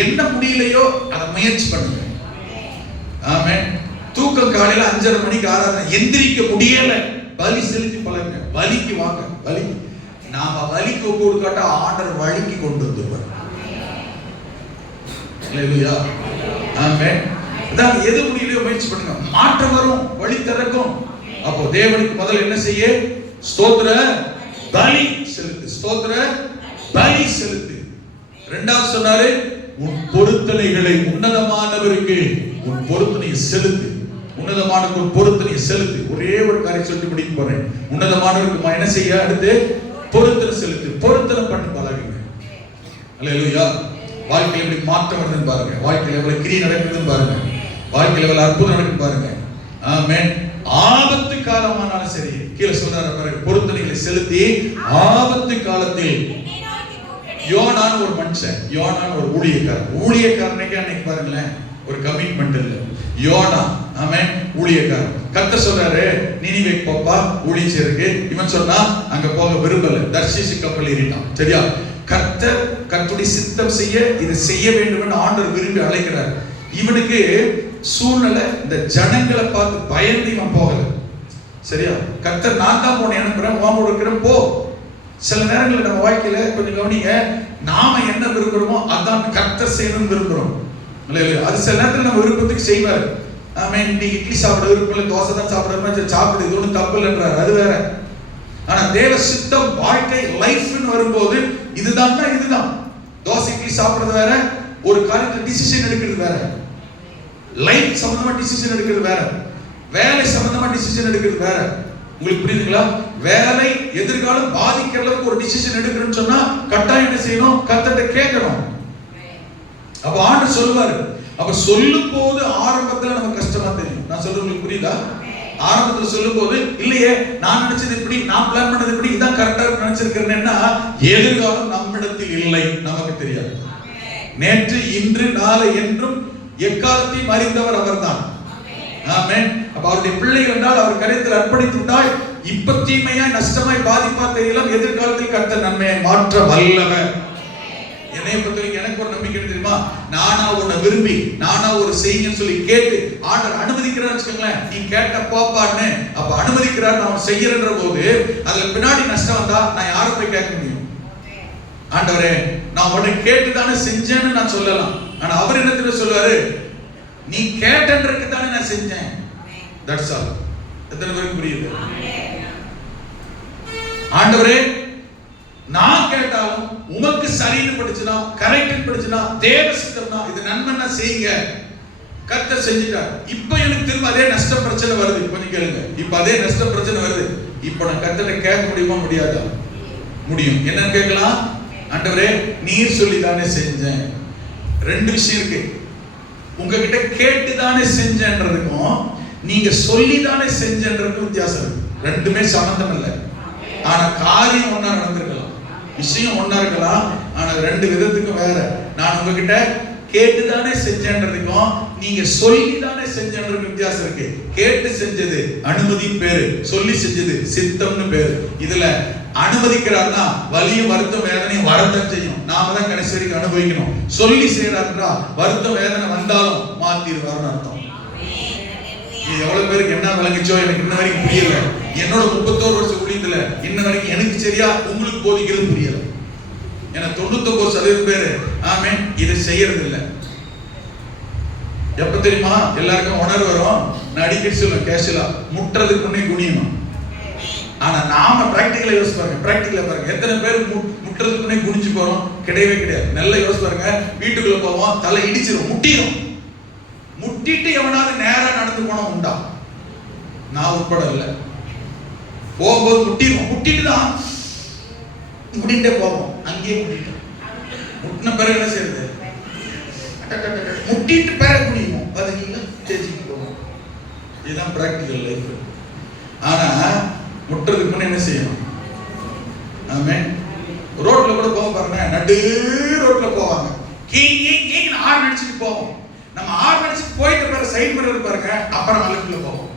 என்ன முடியலையோ அதை முயற்சி பண்ணுங்க. ஆமென். தூக்கம் காலையில 5:30 மணிக்கு ஆராதனை, எந்திரிக்க முடியல, பலி செலுத்தி பழகுங்க. வலிக்கு வாங்க, வலி. நாம வலிக்கு கொடுக்காட்டா ஆண்டவர் வலிக்கு கொண்டு வந்துருவார். அல்லேலூயா. ஆமென். அதான் எது முடியலையோ முயற்சி பண்ணுங்க, மாற்றம் வரும், வழி திறக்கும். அப்போ தேவனுக்கு முதல்ல என்ன செய்ய? ஸ்தோத்திர பலி செலுத்து, ஸ்தோத்திர பலி செலுத்து. இரண்டாவது சொன்னாரு, உன் பொருத்தனைகளை உன்னதமானவருக்கு உன் பொருத்தனையை செலுத்து. உன்னதமானவருக்கு உன் பொருத்தனையை செலுத்து. ஒரே ஒரு காரியம் சொல்லி முடிக்க போறேன். உன்னதமானவருக்கு என்ன செய்ய? அடுத்து பொருத்தனை செலுத்து. பொருத்தனை பண்ணி பழகுங்க. அல்லேலூயா. வாழ்க்கையில் எப்படி மாற்றம் வருதுன்னு பாருங்க, வாழ்க்கையில் எவ்வளவு கிரியை நடக்குதுன்னு பாருங்க, வாழ்க்கையில் எவ்வளவு அற்புதம் நடக்குதுன்னு பாருங்க. ஆமென். ஆபத்து காலமானாலும் சரி, கீழே சொல்றாரு பாருங்க, பொருத்தனைகளை செலுத்தி ஆபத்து காலத்தில். யோனான் ஒரு மனுஷன், யோனான் ஒரு ஊழியக்காரனுக்கு அன்னைக்கு பாருங்களேன் ஒரு கமிட்மெண்ட் இல்ல. யோனா ஆமென் ஊழியக்காரன். கர்த்தர் சொல்றாரு நினிவே போப்பா ஊழியம் செய்யறதுக்கு. இவன் சொன்னா அங்க போக விரும்பல, தர்ஷீசு கப்பல் ஏறிட்டான். சரியா? கர்த்தருடைய சித்தம் செய்ய இதை செய்ய வேண்டும் என்று ஆண்டவர் விரும்பி அழைக்கிறார். இவனுக்கு சூழ்நிலை, இந்த ஜனங்களை பார்த்து பயந்து இவன் போகல. சரியா? கர்த்தர் நான் தான் போன அனுப்புறேன், உன் இருக்கிறேன் போ. சில நேரங்களில் நம்ம வாழ்க்கையில கொஞ்சம் கவனிங்க, நாம என்ன விரும்புறோமோ அதான் கர்த்தர் செய்யணும்னு விரும்புறோம். அது சில நேரத்தில் நம்ம விருப்பத்துக்கு செய்வார். ஆமென். இன்னைக்கு இட்லி சாப்பிட விருப்பம் இல்லை, தோசை தான் சாப்பிடணும், சாப்பிடு, இது ஒன்றும் தப்பு இல்லைன்றார், அது வேற. ஆனா தேவ சித்தம் வாழ்க்கை லைஃப்னு வரும்போது இதுதான் இதுதான். தோசை இட்லி சாப்பிடுறது வேற, ஒரு காரியத்தை டிசிஷன் எடுக்கிறது வேற, லைஃப் சம்பந்தமா டிசிஷன் எடுக்கிறது வேற, வேலை சம்பந்தமா டிசிஷன் எடுக்கிறது வேற. உங்களுக்கு புரியுதுங்களா? வேலை எதிர்காலம் பாதிக்கிற அளவுக்கு ஒரு டிசிஷன் எடுக்கிறேன்னு சொன்னா கட்டாயம் என்ன செய்யணும்? கர்த்தர்ட்ட கேட்கணும். அப்ப ஆண்டவர் சொல்லுவாரு. அப்ப சொல்லும் போது ஆரம்பத்துல நமக்கு கஷ்டமா தெரியும். நான் சொல்றது உங்களுக்கு புரியுதா? ஆரம்பத்துல சொல்லும் போது இல்லையே நான் நினைச்சது இப்படி, நான் பிளான் பண்ணது இப்படி, இதான் கரெக்டா நினைச்சிருக்கிறேன்னா எதிர்காலம் நம்மிடத்தில் இல்லை, நமக்கு தெரியாது. நேற்று இன்று நாளை என்றும் எக்காலத்தையும் அறிந்தவர் அவர்தான். ஆமென். அப்ப அவருடைய பிள்ளைகள் என்றால் அவர் கருத்தில் அர்ப்பணித்து விட்டால் இப்ப தீமையாய் நஷ்டமாய் பாதிப்பா தெரியலாம், எதிர்காலத்தில் கர்த்தர் நன்மையை மாற்ற வல்லவர். என்னைய பொறுத்தவரைக்கும் எனக்கு ஒரு நம்பிக்கை தெரியுமா? நானா உன்னை விரும்பி நானா ஒரு செய்யுன்னு சொல்லி கேட்டு ஆண்டவர் அனுமதிக்கிறான்னு வச்சுக்கோங்களேன், நீ கேட்ட போப்பான்னு அப்ப அனுமதிக்கிறார், நான் செய்யறன்ற போது அதுல பின்னாடி நஷ்டம் வந்தா நான் யாரை போய் கேட்க முடியும்? ஆண்டவரே நான் உன்னை கேட்டுதானே செஞ்சேன்னு நான் சொல்லலாம். ஆனா அவர் என்ன சொல்லுவாரு? நீ கேட்டன்றதுக்கு தானே நான் செஞ்சேன். That's all. எத்தனை பேருக்கு புரியுது? ஆண்டவரே நான் கேட்டாலும் உமக்கு சரின்னு படிச்சுனா, கரெக்ட் படிச்சுனா, தேவ சித்தம்னா, இது நன்மைன்னா செய்யுங்க. கர்த்தர் செஞ்சிட்டார். இப்போ எனக்கு திரும்ப அதே நஷ்ட பிரச்சனை வருது. கொஞ்சம் கேளுங்க. இப்போ அதே நஷ்ட பிரச்சனை வருது. இப்போ நான் கர்த்தரை கேட்க முடியுமா? முடியாதா? முடியும். என்னன்னு கேட்கலாம்? ஆண்டவரே நீர் சொல்லி தானே செஞ்சேன். ரெண்டு விஷயம் இருக்கு. உங்ககிட்ட கேட்டு தானே செஞ்சேன்றதுக்கும் நீங்க சொல்லி தானே செஞ்சேன்றதுக்கும் வித்தியாசம் இருக்கு. ரெண்டுமே சம்பந்தம் இல்லை. ஆனா காரியம் ஒன்னா நடந்திருக்கலாம், விஷயம் ஒன்னா இருக்கலாம். ஆனா ரெண்டு விதத்துக்கும் வேற. நான் உங்ககிட்ட கேட்டுதானே செஞ்சேன்றதுக்கும் நீங்க சொல்லி தானே செஞ்சேன்றதுக்கும் வித்தியாசம் இருக்கு. கேட்டு செஞ்சது அனுமதியின் பேரு, சொல்லி செஞ்சது சித்தம்னு பேரு. இதுல அனுமதிக்கிறார்னா வலியும் வருத்தம் வேதனையும் வரத்தான் செய்யும், நாம தான் கடைசி வரைக்கும் அனுபவிக்கணும். சொல்லி செய்யறாருன்னா வருத்தம் வேதனை வந்தாலும் மாத்திருவாருன்னு அர்த்தம். எவ்வளவு பேருக்கு என்ன விளங்குச்சோ எனக்கு இன்ன வரைக்கும் புரியல. என்னோட 31 வருஷம் ஊழியத்துல இன்ன வரைக்கும் எனக்கு சரியா உங்களுக்கு போதிக்கிறது புரியல. ஏன்னா 99% பேரு ஆமென் இதை செய்யறது இல்லை. எப்ப தெரியுமா எல்லாருக்கும் உணர்வு வரும்? நான் அடிக்கடி சொல்லுவேன் கேஷுவலா, முட்டுறதுக்கு முன்னே குனியணும். ஆனா நாம பிராக்டிகலா யோசிச்சு பாருங்க, பிராக்டிகலா பாருங்க, எத்தனை பேர் முட்டுறதுக்கு முன்னே குனிஞ்சு போறோம்? கிடையவே கிடையாது. நல்லா யோசிச்சு பாருங்க. வீட்டுக்குள்ள போவோம், தலை இடிச்சிடும், முட்டிடும். முட்டிட்டு எவனாவது நேரா நடந்து போனா உண்டா? நான் உட்பட இல்லை. போகும்போது முட்டிடுவோம், முட்டிட்டு தான் முட்டிகிட்டே போவோம். அங்கேயே முட்டிட்டோம். முட்டின பிறகு என்ன செய்யறது? முட்டிட்டு பேர குடிவோம், பாத்தீங்களா? தேய்ச்சிட்டு போவோம். இதுதான் பிராக்டிகல் லைஃப். ஆனா முட்டுறதுக்கு முன்னே என்ன செய்யணும்? ஆமென். ரோட்ல கூட போக பாருங்க, நடு ரோட்ல போவாங்க, கீங் ஆறு நடிச்சுட்டு போவோம். நம்ம ஆறு நடிச்சுட்டு போயிட்டு பிறகு சைட் பண்ணி பாருங்க, அப்புறம் அலக்குள்ள போவோம்.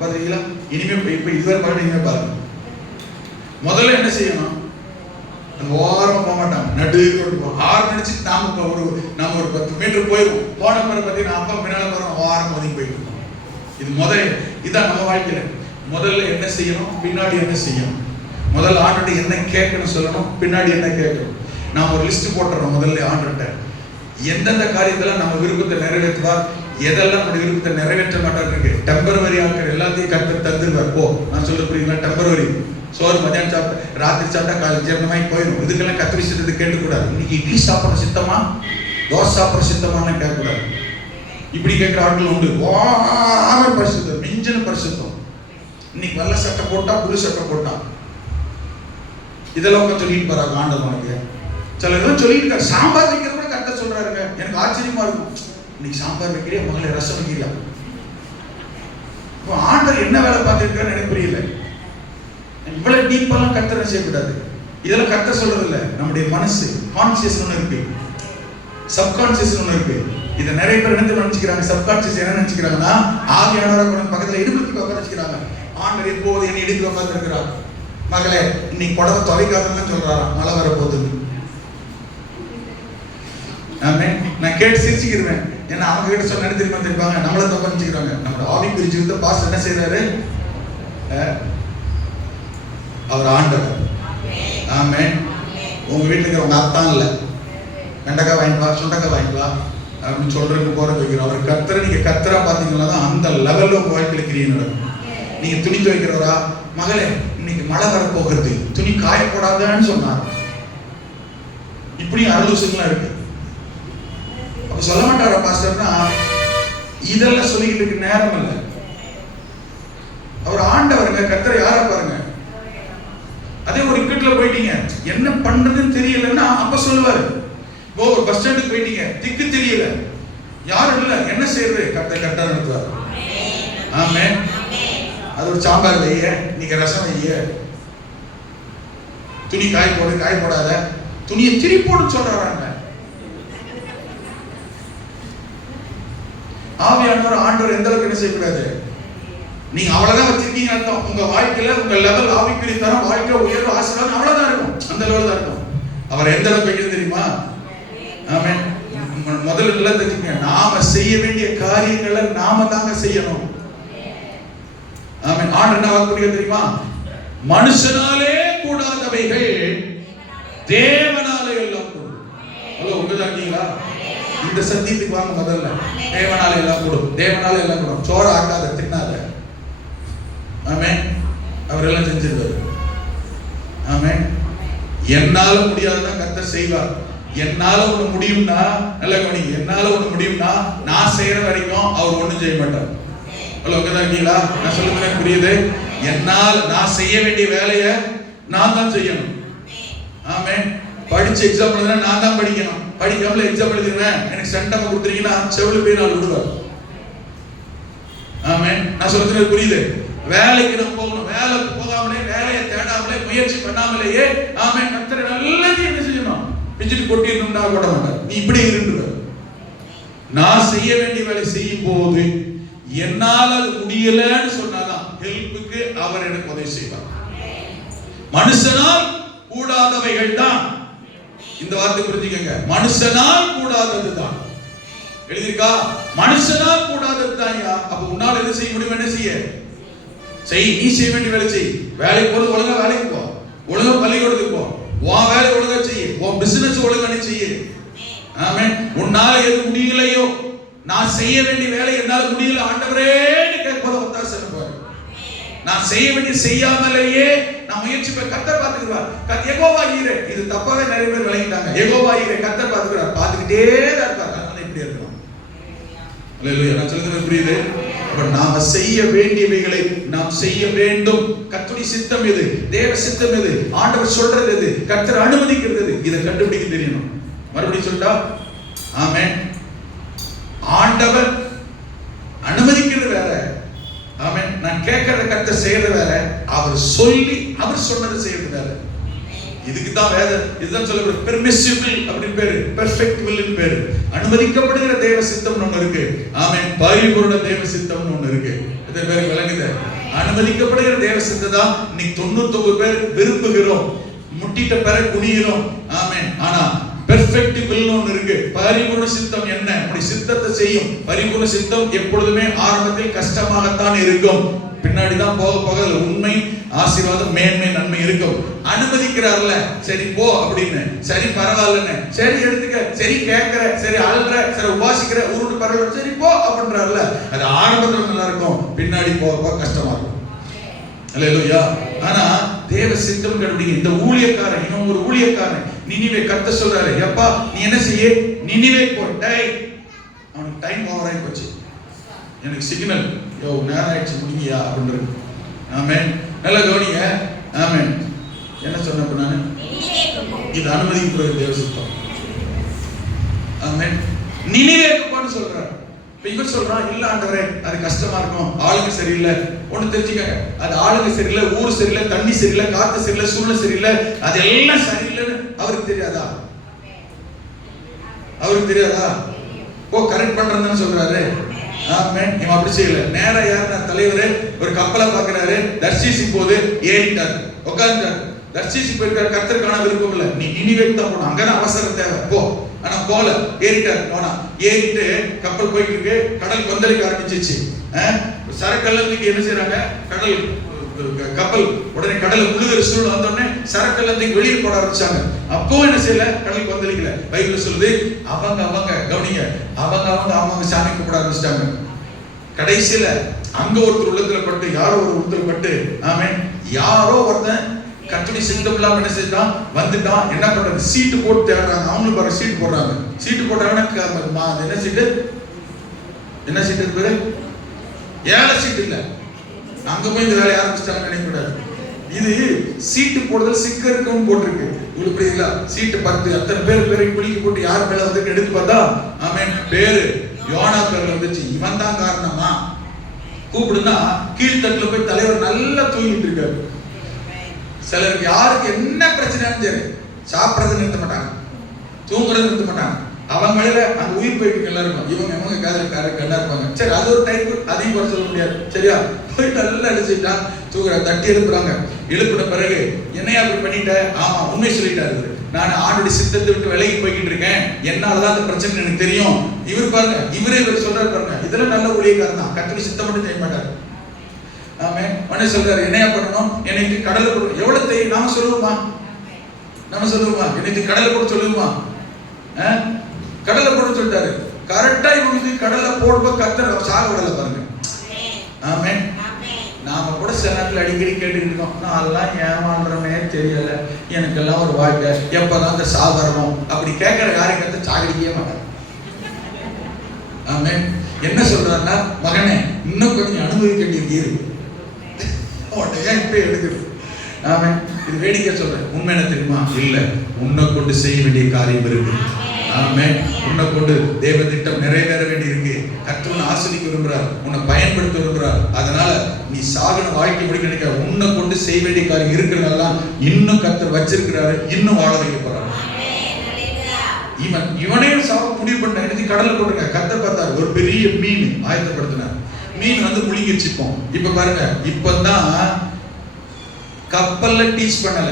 பாத்தீங்களா? இனிமே இப்ப இதுவரை பாருங்க, இனிமே பாருங்க. முதல்ல என்ன செய்யணும்? நம்ம ஓரமா போக மாட்டாங்க, நடு ரோடு போவோம். ஆறு நடிச்சுட்டு நம்ம ஒரு 10 மீட்டர் போயிடுவோம். போன பிறகு பார்த்தீங்கன்னா அப்பா பின்னால போறோம், ஓரம் ஒதுங்கி போயிட்டு இருக்கோம். இது இதான் நம்ம வாழ்க்கையில. முதல்ல என்ன செய்யணும், பின்னாடி என்ன செய்யணும்? முதல்ல ஆண்டவர்ட்ட என்ன கேட்கணும் சொல்லணும், பின்னாடி என்ன கேட்கணும். நான் ஒரு லிஸ்ட் போட்டுறோம். முதல்ல ஆண்டவர்ட்ட எந்தெந்த காரியத்துல நம்ம விருப்பத்தை நிறைவேற்றுவார், எதெல்லாம் நம்ம விருப்பத்தை நிறைவேற்ற மாட்டார் இருக்கு. டெம்பரவரி ஆட்கள் எல்லாத்தையும் கர்த்தர் தந்துருவார். ஓ நான் சொல்ல புரியுங்களா? டெம்பரவரி சோறு மதியானம் சாப்பிட்ட, ராத்திரி சாப்பிட்டா காலையில் ஜீரணமாய் போயிடும். இதுக்கெல்லாம் கர்த்தர் சித்தத்தை கேட்கக்கூடாது. இன்னைக்கு இட்லி சாப்பிட்ற சித்தமா, தோசை சாப்பிட்ற சித்தமான்னு கேட்கக்கூடாது. இப்படி கேட்கிற ஆட்கள் உண்டு. பரிசுத்தம், மிஞ்சின பரிசுத்தம். இன்னைக்கு வெள்ளை சட்டை போட்டா, புது சட்டை போட்டா, இதெல்லாம் சொல்லிட்டு போறாங்க ஆண்டவர். உனக்கு சில இதெல்லாம் சொல்லிட்டு இருக்காரு. சாம்பார் வைக்கிறது கூட கரெக்டா சொல்றாருங்க. எனக்கு ஆச்சரியமா இருக்கும். இன்னைக்கு சாம்பார் வைக்கிறியா, மகளே ரசம் வைக்கிறியா? ஆண்டவர் என்ன வேலை பார்த்துருக்காருன்னு எனக்கு புரியல. இவ்வளவு டீப்பெல்லாம் கர்த்தர் செய்யக்கூடாது. இதெல்லாம் கர்த்தர் சொல்றது இல்லை. நம்முடைய மனசு கான்சியஸ் ஒன்று இருக்கு, சப்கான்சியஸ் ஒன்று இருக்கு. இதை நிறைய பேர் என்ன நினைச்சுக்கிறாங்க? சப்கான்சியஸ் என்ன நினைச்சுக்கிறாங்கன்னா, ஆவியானவரை பக்கத்துல இடுப்புக்கு உட்கார வச்சுக்கிறாங்க. ஆண்டவர் எப்போது என்னை இடுப்புல உட்கார்ந்து இருக்கிறார். மகளே இன்னைக்கு புடவை துவைக்காதன்னு சொல்றாராம், மழை வர போகுது. நான் கேட்டு சிரிச்சுக்கிறேன். ஏன்னா அவங்க கிட்ட சொன்ன தெரியுமா தெரிப்பாங்க, நம்மள தப்பா நினைச்சுக்கிறாங்க. நம்மளோட ஆவி பிரிச்சு பாஸ் என்ன செய்யறாரு? அவர் ஆண்டவர். ஆமென். உங்க வீட்டுல இருக்கிற உங்க அத்தான் இல்ல, வெண்டைக்காய் வாங்கிப்பா, சுண்டக்காய் வாங்கிப்பா அப்படின்னு சொல்றதுக்கு போற வைக்கிறோம். அவர் கர்த்தரை நீங்க கர்த்தரா பாத்தீங்கன்னா தான் அந்த லெவல்ல உங்க வாழ்க்கையில கிரியை நடக்கும். நீங்க துணி துவைக்கிறவரா, மகளே இன்னைக்கு மழை வர போகிறது, துணி காயப்படாதான்னு சொன்னார். இப்படி அருளுசுங்களா இருக்கு. அப்ப சொல்ல மாட்டாரா பாஸ்டர்னா? இதெல்லாம் சொல்லிக்கிட்டு இருக்கு நேரம் இல்லை. அவர் ஆண்டவருங்க, கர்த்தரை யாரா பாருங்க. அதே ஒரு இக்கட்ல போயிட்டீங்க, என்ன பண்றதுன்னு தெரியலன்னா அப்ப சொல்லுவாரு. இப்போ ஒரு பஸ் ஸ்டாண்டுக்கு போயிட்டீங்க, திக்கு தெரியல, யாரும் இல்ல, என்ன செய்யறது? கரெக்டா நடத்துவார். ஆமென். அது ஒரு சாம்பார் வைய, நீங்க ரசம் வைய, துணி காய போடு, காய போடாத, துணியை திரி போடு சொல்றாங்க. ஆவியானவர் ஆண்டவர் எந்த அளவுக்கு என்ன செய்யக்கூடாது? நீங்க அவ்வளவுதான் வச்சிருக்கீங்க அர்த்தம். உங்க வாழ்க்கையில உங்க லெவல் ஆவிக்குரிய தரம், வாழ்க்கை உயர்வு, ஆசீர்வாதம் அவ்வளவுதான் இருக்கும். அந்த லெவல் தான் இருக்கும். அவர் எந்த அளவுக்கு வைக்கிறது தெரியுமா? ஆமென். முதல்ல எல்லாம் தெரிஞ்சுக்கங்க, நாம செய்ய வேண்டிய காரியங்களை நாம தாங்க செய்யணும். ஆமென். ஆண்டவர் என்ன வாக்கு தெரியுமா? மனுஷனாலே கூடாதவைகள் தேவனாலே எல்லாம் கூடும். ஹலோ, உங்கதான் இருக்கீங்களா? இந்த சத்தியத்துக்கு வாங்க. முதல்ல தேவனாலே எல்லாம் கூடும், தேவனாலே எல்லாம் கூடும். சோறு ஆக்காத, தின்னாத. ஆமென். அவர் எல்லாம் செஞ்சிருவாரு. ஆமென். என்னால முடியாதுதான் கர்த்தர் செய்வார். என்னால ஒண்ணு முடியும்னா, நல்ல கவனிங்க, என்னால ஒண்ணு முடியும்னா நான் செய்யற வரைக்கும் அவர் ஒண்ணும் செய்ய மாட்டார். ஹலோ, உங்கதான் இருக்கீங்களா? நான் சொல்லுங்க, புரியுது? என்னால் நான் செய்ய வேண்டிய வேலையை நான் தான் செய்யணும். ஆமென். படிச்சு எக்ஸாம் எழுதுனா நான் தான் படிக்கணும். படிக்காமல எக்ஸாம் எழுதுறேன், எனக்கு சென்டம் கொடுத்துறீங்கன்னா செவில போய் நான் விடுவேன். ஆமென். நான் சொல்றது புரியுது? வேலைக்கு நம்ம போகணும், வேலைக்கு போகாமலே, வேலையை தேடாமலே, முயற்சி பண்ணாமலேயே ஆமென் கர்த்தர் நல்லது என்ன செய்யணும்? பிச்சுட்டு கொட்டிடணும்னா கொட்ட மாட்டார். நீ இப்படி இருந்துரு. நான் செய்ய வேண்டிய வேலை செய்யும் போது என்னால் அது முடியலன்னு சொன்னாதான் ஹெல்ப்புக்கு அவர் எனக்கு உதவி செய்வார். மனுஷனால் கூடாதவைகள் தான். இந்த வார்த்தை புரிஞ்சுக்கங்க, மனுஷனால் கூடாதது தான் எழுதிருக்கா? மனுஷனால் கூடாதது தான். அப்ப உன்னால என்ன செய்ய முடியும்? என்ன செய்ய செய். நீ செய்ய வேண்டிய வேலை செய். வேலைக்கு போது ஒழுங்கா வேலைக்கு போ, ஒழுங்கா பள்ளிக்கூடத்துக்கு போ, உன் வேலை ஒழுங்கா செய்ய, உன் பிசினஸ் ஒழுங்கா நீ செய்ய. ஆமென். உன்னால எது முடியலையோ, நான் செய்ய வேண்டிய வேலை என்னால முடியல ஆண்டவரேன்னு கேட்பத ஒத்தாசை பண்ணுவார். நான் செய்ய வேண்டிய செய்யாமலேயே நான் முயற்சி பண்ண கர்த்தர் பார்த்துக்கிறார். யெகோவா ஈரே, இது தப்பாவே நிறைய பேர் விளங்கிட்டாங்க. யெகோவா ஈரே, கர்த்தர் பார்த்துக்கிறார், பார்த்துக்கிட்டே தான் இருப்பார். அதனால இப்படி இருக்கணும். அல்லேலூயா. நான் சொல்றது புரியுது? அப்ப நாம செய்ய வேண்டியவைகளை நாம் செய்ய வேண்டும். கர்த்தருடைய சித்தம் எது, தேவ சித்தம் எது, ஆண்டவர் சொல்றது எது, கர்த்தர் அனுமதிக்கிறது எது, இதை கண்டுபிடிக்க தெரியணும். மறுபடியும் சொல்லிட்டா, ஆமென். ஆண்டவர் அனுமதிக்கிறது வேற, ஆமென். நான் கேட்கறத கர்த்தர் செய்யறது வேற, அவர் சொல்லி அவர் சொன்னதை செய்யறது வேற. இதுக்கு தான் வேதம் இதுதான் சொல்லப்படுது பெர்மிசிவ் வில் அப்படினு பேரு, பெர்ஃபெக்ட் வில் பேரு. அனுமதிக்கப்படுகிற தேவ சித்தம் ஒன்று இருக்கு. ஆமென். பரிபூரண தேவ சித்தம் ஒன்று இருக்கு. இது பேரு விளங்குது? அனுமதிக்கப்படுகிற தேவ சித்தம் தான் இன்னைக்கு 99 பேர் விரும்புகிறோம், முட்டிட்ட பேர குனிகிறோம். ஆமென். ஆனா பெர்ஃபெக்ட் வில் ஒன்று இருக்கு. பரிபூரண சித்தம் என்ன? உங்களுடைய சித்தத்தை செய்யும். பரிபூரண சித்தம் எப்பொழுதுமே ஆரம்பத்தில் கஷ்டமாகத்தான் இருக்கும். பின்னாடி தான் போக போக உண்மை, ஆசீர்வாதம், மேன்மை, நன்மை இருக்கும். அனுமதிக்கிறார்ல, சரி போ அப்படின்னு, சரி பரவாயில்லன்னு, சரி எடுத்துக்க, சரி கேட்கிற, சரி அழுற, சரி உபாசிக்கிற, உருட்டு பரவாயில்ல, சரி போ அப்படின்றார்ல. அது ஆரம்பத்துல நல்லா இருக்கும், பின்னாடி போக போக கஷ்டமா இருக்கும். அல்லேலூயா. ஆனா தேவ சித்தம் கண்டுபிடிங்க. இந்த ஊழியக்காரன், இன்னும் ஒரு ஊழியக்காரன் நினிவே கர்த்தர் சொல்றாரு, எப்பா நீ என்ன செய்ய, நினிவே போ. டேய், அவனுக்கு டைம் ஓவர் ஆகி போச்சு, எனக்கு சிக்னல், யோ நேரம் ஆயிடுச்சு, முடிங்கயா அப்படின்றது. ஆமென். நல்ல கவனிங்க. ஆமென். என்ன சொன்னப்ப நான் இது அனுமதிக்கப்படுகிற தேவ சித்தம். ஆமென். நினிவேக்கு போன்னு சொல்றாரு. இவர் சொல்றான், இல்ல ஆண்டவரே அது கஷ்டமா இருக்கும், ஆளுங்க சரியில்லை. ஒண்ணு தெரிஞ்சுக்கங்க, அது ஆளுங்க சரியில்லை, ஊர் சரியில்லை, தண்ணி சரியில்லை, காத்து சரியில்லை, சூழ்நிலை சரியில்லை, அது எல்லாம் சரியில்லைன்னு அவருக்கு தெரியாதா? அவருக்கு தெரியாதா? ஓ கரெக்ட் பண்றதுன்னு சொல்றாரு. ஆமென். இவன் அப்படி செய்யல. நேரா யாருன்னா தலைவரே ஒரு கப்பலை பாக்குறாரு, தர்ஷீசி போது ஏறிட்டாரு, உட்கார்ந்தாரு. தர்ஷீசி போயிருக்காரு, கர்த்தர் காண விருப்பம் இல்ல, நீ நினிவேக்கு தான் போகணும், அங்கதான் அவசரம் தேவை, போ. ஆனா போல, ஏறிட்டாரு. போனா ஏறிட்டு கப்பல் போயிட்டு இருக்கு, கடல் கொந்தளிக்க ஆரம்பிச்சிச்சு. சரக்கல்லத்துக்கு என்ன செய்யறாங்க, கடல் கப்பல் உடனே கடலை முழுகிற சூழ்நிலை வந்தோடனே சரக்கல்லத்துக்கு வெளியே போட ஆரம்பிச்சாங்க. அப்போ என்ன செய்யல, கடல் கொந்தளிக்கல. பைபிள் சொல்லுது, அவங்க கவனிங்க, அவங்க சாமி கும்பிட ஆரம்பிச்சிட்டாங்க. கடைசியில அங்க ஒருத்தர் உள்ளத்துல பட்டு, யாரோ ஒரு உள்ளத்துல பட்டு, ஆமென், யாரோ ஒருத்தன் கர்த்தருடைய சித்தம் இல்லாம என்ன செஞ்சான், வந்துட்டான். என்ன பண்றது, சீட்டு போட்டு தேடுறாங்க. அவங்களுக்கு பாரு சீட்டு போடுறாங்க. சீட்டு போட்டாங்கன்னா என்ன சீட்டு, என்ன சீட்டு பேரு, ஏழை சீட்டு இல்ல. அங்க போய் இந்த வேலையை ஆரம்பிச்சிட்டாங்க நினைக்கூடாது. இது சீட்டு போடுதல் சிக்கருக்குன்னு போட்டிருக்கு. உங்களுக்கு புரியுங்களா? சீட்டு 10 அத்தனை பேரை குளிக்க போட்டு யார் மேல வந்து எடுத்து பார்த்தா, ஆமென், பேரு யோனா பேர்ல வந்துச்சு. இவன் தான் காரணமா கூப்பிடுனா கீழ்த்தட்டுல போய் தலைவர் நல்லா தூங்கிட்டு இருக்காரு. சிலருக்கு யாருக்கு என்ன பிரச்சனைன்னு சரி, சாப்பிடறது நிறுத்த மாட்டாங்க, தூங்குறது நிறுத்த மாட்டாங்க. அவங்க மேல அங்க உயிர் போயிட்டு எல்லாருக்கும், இவங்க காதல கண்ணா இருப்பாங்க. சரி, அது ஒரு டைப், அதையும் குறை சொல்ல முடியாது. சரியா, போய் நல்லா அடிச்சுட்டா தூங்குற, தட்டி எழுப்புறாங்க. எழுப்பின பிறகு என்னையா அப்படி பண்ணிட்ட, ஆமா உண்மை சொல்லிட்டாரு, நான் ஆண்டுடைய சித்தத்தை விட்டு விலகி போய்கிட்டு இருக்கேன், என்னாலதான் அந்த பிரச்சனை எனக்கு தெரியும். இவர் பாருங்க, இவர் சொல்றாரு பாருங்க, இதெல்லாம் நல்ல ஊழியக்காரன் தான், கர்த்தருடைய சித்தம் மட்டும் செய்ய மாட்டாரு. ஆமென். உடனே சொல்றாரு, என்னையா பண்ணணும், எனக்கு கடலை போடு. எவ்வளவு தெரியும், நாம சொல்லுவோமா, எனக்கு கடலை போட சொல்லுவோமா? கடலை போட சொல்லிட்டாரு. கரெக்டா இவங்களுக்கு கடலை போடும்போது கர்த்தர் சாக விடல பாருங்க. ஆமென். நாம கூட சில நேரத்தில் அடிக்கடி கேட்டுக்கிட்டு இருக்கோம், நான் எல்லாம் ஏமான்றமே தெரியல, எனக்கெல்லாம் ஒரு வாழ்க்கை, எப்பதான் அந்த சாகரணும் அப்படி கேட்கிற யாரையும் கர்த்தர் சாகடிக்கவே மாட்டார். ஆமென். என்ன சொல்றாருன்னா, மகனே இன்னும் கொஞ்சம் அனுபவிக்க வேண்டியது இருக்கு, ஏன் இப்ப எடுக்குது. ஆமென். இது வேடிக்கை சொல்றேன், உண்மை என்ன தெரியுமா? இல்ல, உன்னை கொண்டு செய்ய வேண்டிய காரியம் இருக்கு. ஆமென். உன்னை கொண்டு தேவ திட்டம் நிறைவேற வேண்டி இருக்கு. கர்த்தர் ஆசீர்வதிக்க விரும்புறார், உன்னை பயன்படுத்த விரும்புறார். அதனால நீ சாகன வாழ்க்கை முடிக்க நினைக்க, உன்னை கொண்டு செய்ய வேண்டிய காரியம் இருக்கிறதெல்லாம் இன்னும் கர்த்தர் வச்சிருக்கிறாரு, இன்னும் வாழ வைக்க போறாரு. இவனே சாக முடிவு பண்ண, எனக்கு கடலை போட்டுருங்க. கர்த்தர் பார்த்தார், ஒரு பெரிய மீன் ஆயத்தப்படுத்தினார். மீன் வந்து முழுங்கிச்சிப்போம். இப்ப பாருங்க, இப்பதான் கப்பல்ல டீச் பண்ணல,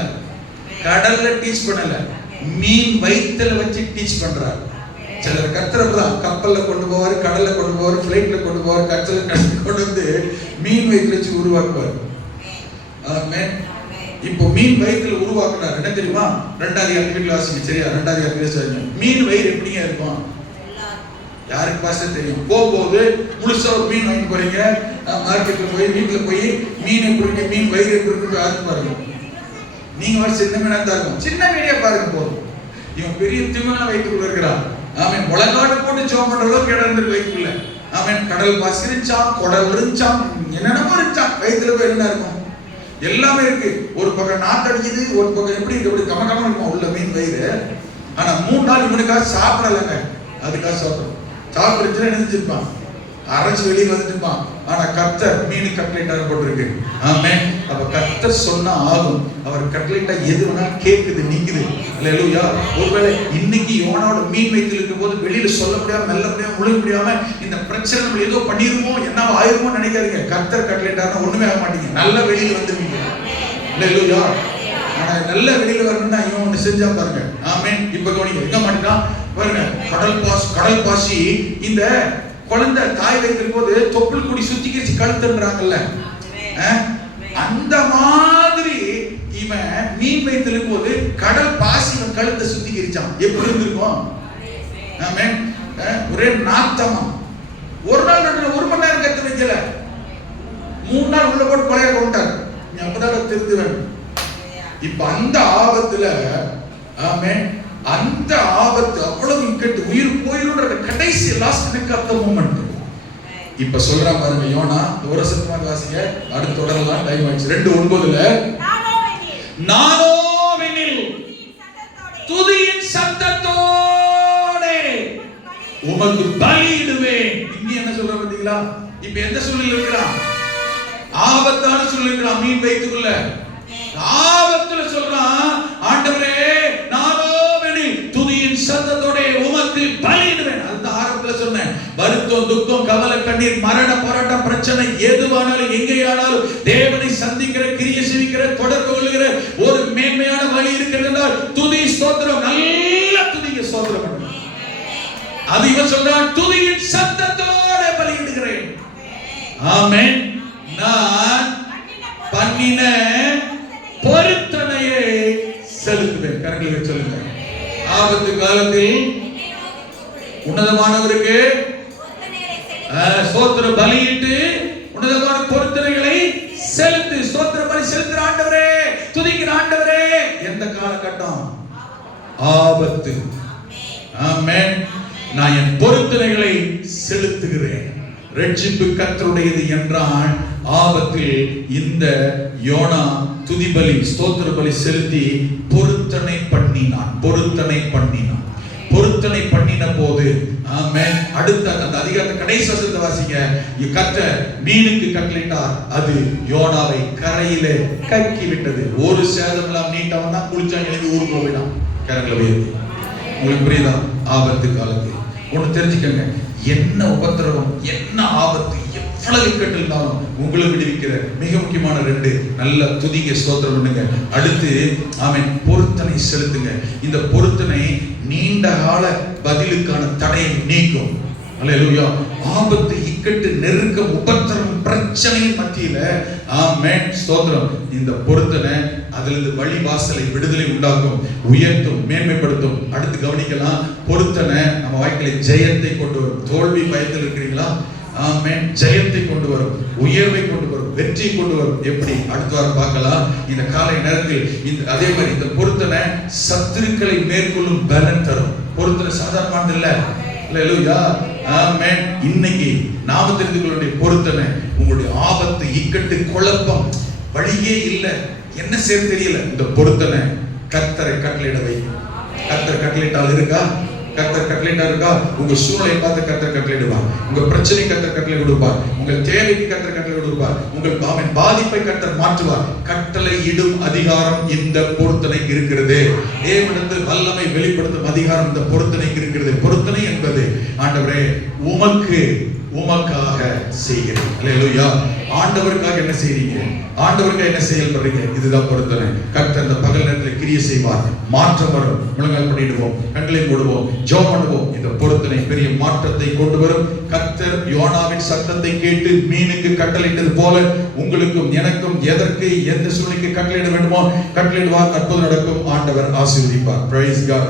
கடல்ல டீச் பண்ணல, மீன் வயித்துல வச்சு டீச் பண்றாரு. சிலர் கர்த்தர் கப்பல்ல கொண்டு போவாரு, கடல்ல கொண்டு போவாரு, பிளைட்ல கொண்டு போவாரு, கட்டல கொண்டு வந்து மீன் வயிற்றுல வச்சு உருவாக்குவார். ஆமென். இப்போ மீன் வயிற்றுல உருவாக்குறாரு. என்ன தெரியுமா? 2ஆம் அதிகாரத்துல வாசிங்க. சரியா, 2ஆம் அதிகாரத்துல மீன் வயிறு எப்படிங்க இருக்கும், யாருக்கு பாச தெரியும்? போகும்போது முழுசா ஒரு மீன் வாங்கி போறீங்க, மார்க்கெட்ல போய் வீட்டுல போய் மீன் எப்படி இருக்கு, மீன் வயிறு எப்படி இருக்கு யாருக்கு பாருங்க. நீங்க ஒரு சின்ன மீனா தான் இருக்கும், சின்ன மீடியா பாருங்க போதும். இவன் பெரிய திமிங்கல வயிற்றுக்குள்ள இருக்கிறான். ஆமென். முளங்காடு போட்டு ஜோம் பண்ற அளவுக்கு இடம் இருந்து வயிற்றுக்குள்ள. ஆமென். கடல் பாசி இருந்துச்சாம், குடல் இருந்துச்சாம், என்னென்னமோ இருந்துச்சாம். வயிற்றுல போய் என்ன இருக்கும், எல்லாமே இருக்கு. ஒரு பக்கம் நாத்தடிக்குது, ஒரு பக்கம் எப்படி இருக்கு, எப்படி கம கம இருக்குமா உள்ள மீன் வயிறு. ஆனா 3 நாள் இவனுக்காக சாப்பிடலங்க, அதுக்காக சாப்பிடும். சாப்பிடுச்சுன்னா நினைச்சிருப்பான், அரைச்சு வெளியே வந்துட்டுப்பான். ஆனா கர்த்தர் மீன் கட்லேட்டாக போட்டிருக்கு. ஆமென். அப்ப கர்த்தர் சொன்னா ஆகும். அவர் கட்லேட்டா எது வேணாலும் கேட்குது, நீக்குது. அல்லேலூயா. ஒருவேளை இன்னைக்கு யோனாவோட மீன் வயிற்றில் இருக்கும் போது வெளியில சொல்ல முடியாம, மெல்ல முடியாம, முழுக முடியாம இந்த பிரச்சனை நம்ம ஏதோ பண்ணிருமோ, என்ன ஆயிருமோ நினைக்காதீங்க. கர்த்தர் கட்லேட்டாருன்னா ஒண்ணுமே ஆக மாட்டீங்க, நல்ல வெளியில வந்துருவீங்க. அல்லேலூயா. ஆனா நல்ல வெளியில வரணும்னா இவன் ஒண்ணு செஞ்சா பாருங்க. ஆமென். இப்ப கவனிங்க, எங்க மாட்டேன்னா பாருங்க, கடல் பாசி இந்த குழந்தை தாய் வைக்கும் போது தொப்புள் கூடி சுத்திக்கிச்சு கழுத்துன்றாங்கல்ல. அந்த மாதிரி இவன் மீன் வைத்திருக்கும் போது கடல் பாசி இவன் கழுத்தை சுத்திக்கிரிச்சான். எப்படி இருந்திருக்கும்? ஆமென். ஒரே நாத்தமா. ஒரு நாள் 1 மணி நேரம் கத்து வைக்கல, 3 நாள் உள்ள போட்டு கொலைய கொண்டாரு. நீ அப்பதான் திருந்துவேன். இப்ப அந்த ஆபத்துல, ஆமென், அந்த ஆபத்து அவ்வளவு இக்கட்டு, உயிர் போயிடுற கடைசி லாஸ்ட் நிக்க அந்த மூமெண்ட். இப்ப சொல்றான் பாருங்க யோனா, ஒரு வருஷத்துக்கு வாசிங்க, அடுத்து தொடரலாம், டைம் ஆயிடுச்சு. 2:9 நானோவெனில் துதியின் சத்தத்தோடே உமக்கு பலியிடுவேன். இங்க என்ன சொல்ற பாத்தீங்களா? இப்ப எந்த சூழ்நிலை இருக்கிறான்? ஆபத்தான சூழ்நிலை இருக்கிறான். மீன் வைத்துக்குள்ள ஆபத்துல சொல்றான், ஆண்டவரே நானோவெனில் துதியின் சத்தத்தோடே உமக்கு பலியிடுவேன். அந்த ஆரம்பத்துல சொன்னேன், வருத்தம், துக்கம், கவலை, கண்ணீர், மரண, போராட்டம், பிரச்சனை எதுவானாலும் எங்கேயானாலும் தேவனை சந்திக்கிற, கிரியை செய்கிற, தொடர்பு கொள்கிற ஒரு மேன்மையான வழி இருக்கிறது என்றால் துதி, ஸ்தோத்திரம். நல்ல துதிங்க, ஸ்தோத்திரம். அது இவன் சொல்றான், துதியின் சத்தத்தோட பலியிடுகிறேன். ஆமென். நான் பண்ணின பொருத்தனையை செலுத்துவேன். கரங்களை சொல்லுங்க. ஆபத்து காலத்தில் உன்னதமானவருக்கு ஸ்தோத்திர பலியிட்டு உன்னதமான பொருத்தனைகளை செலுத்து. ஸ்தோத்திர பலி செலுத்துற ஆண்டவரே, துதிக்கிற ஆண்டவரே. எந்த காலகட்டம்? ஆபத்து. ஆமென். நான் என் பொருத்தனைகளை செலுத்துகிறேன். ரட்சிப்பு கர்த்தருடையது என்றான். ஆபத்தில் இந்த யோனா துதிபலி, ஸ்தோத்திர பலி செலுத்தி பொருத்தனை பண்ணினான். பொருத்தனை பண்ணின போது, ஆமென், அடுத்த அந்த அதிகாரத்தை கடைசி வசனத்தை வாசிங்க. கர்த்தர் மீனுக்கு கட்டளையிட்டார், அது யோனாவை கரையிலே கக்கி விட்டது. ஒரு சேதம் எல்லாம் நீட்டவன் தான் குளிச்சான், எழுதி ஊருக்கு போயிடான். கரங்களை உயர்த்தி. உங்களுக்கு புரியுதா? ஆபத்து காலத்தில் ஒண்ணு தெரிஞ்சுக்கங்க, என்ன உபத்திரவம், என்ன ஆபத்து, எவ்வளவு இக்கட்டு இருந்தாலும் உங்களை விடுவிக்கிற மிக முக்கியமான 2 நல்ல துதிங்க, ஸ்தோத்திரம் பண்ணுங்க. அடுத்து ஆமென், பொருத்தனை செலுத்துங்க. இந்த பொருத்தனை நீண்ட கால பதிலுக்கான தடையை நீக்கும். அல்லேலூயா. ஆபத்து, இக்கட்டு, நெருக்கம், உபத்திரம், பிரச்சனை மத்தியில, ஆமென், ஸ்தோத்திரம், இந்த பொருத்தனை அதிலிருந்து வழி வாசலை, விடுதலை உண்டாக்கும், உயர்த்தும், மேன்மைப்படுத்தும். அடுத்து கவனிக்கலாம், பொருத்தனை நம்ம வாழ்க்கையில ஜெயத்தை கொண்டு வரும். தோல்வி பயத்தில் இருக்கிறீங்களா? ஆமென். ஜெயத்தை கொண்டு வரும், உயர்வை கொண்டு வரும், வெற்றியை கொண்டு வரும். எப்படி? அடுத்த வாரம் பார்க்கலாம். இந்த காலை நேரத்தில் இந்த அதே மாதிரி இந்த பொருத்தனை சத்துருக்களை மேற்கொள்ளும் பலன் தரும். பொருத்தனை சாதாரணமானது இல்ல. அல்லேலூயா. ஆமென். இன்னைக்கு நாம தெரிந்து கொள்ள வேண்டிய பொருத்தனை, உங்களுடைய ஆபத்து, இக்கட்டு, குழப்பம், வழியே இல்ல, என்ன செய்ய தெரியல, இந்த பொருத்தனை கர்த்தரை கட்டளையிடவை. கர்த்தர் கட்டளையிட்டால் இருக்கா? கர்த்தர் கட்டளையிட்டா இருக்கா? உங்க சூழ்நிலையை பார்த்து கர்த்தர் கட்டளையிடுவார். உங்க பிரச்சனை கர்த்தர் கட்டளை கொடுப்பார். உங்கள் தேவைக்கு கர்த்தர் கட்டளை கொடுப்பார். உங்கள் ஆமென் பாதிப்பை கர்த்தர் மாற்றுவார். கட்டளை இடும் அதிகாரம் இந்த பொருத்தனைக்கு இருக்கிறது. தேவனிடத்தில் வல்லமை வெளிப்படுத்தும் அதிகாரம் இந்த பொருத்தனைக்கு இருக்கிறது. பொருத்தனை என்பது ஆண்டவரே உமக்காக செய்கிறேன். அல்லேலூயா. ஆண்டவருக்காக என்ன செய்றீங்க? ஆண்டவருக்காக என்ன செயல்படுறீங்க? இதுதான் பொருத்தனை. கர்த்தர் இந்த பகல் நேரத்தில் கிரியை செய்வார். மாற்றம் வரும். முழங்கால் பண்ணிடுவோம், கண்களை மூடுவோம், ஜெபம் பண்ணுவோம். இந்த பொருத்தனை பெரிய மாற்றத்தை கொண்டு வரும். கர்த்தர் யோனாவின் சத்தத்தை கேட்டு மீனுக்கு கட்டளையிட்டது போல உங்களுக்கும் எனக்கும் எதற்கு, எந்த சூழ்நிலைக்கு கட்டளையிட வேண்டுமோ கட்டளையிடுவார். அற்புதம் நடக்கும். ஆண்டவர் ஆசீர்வதிப்பார். Praise God.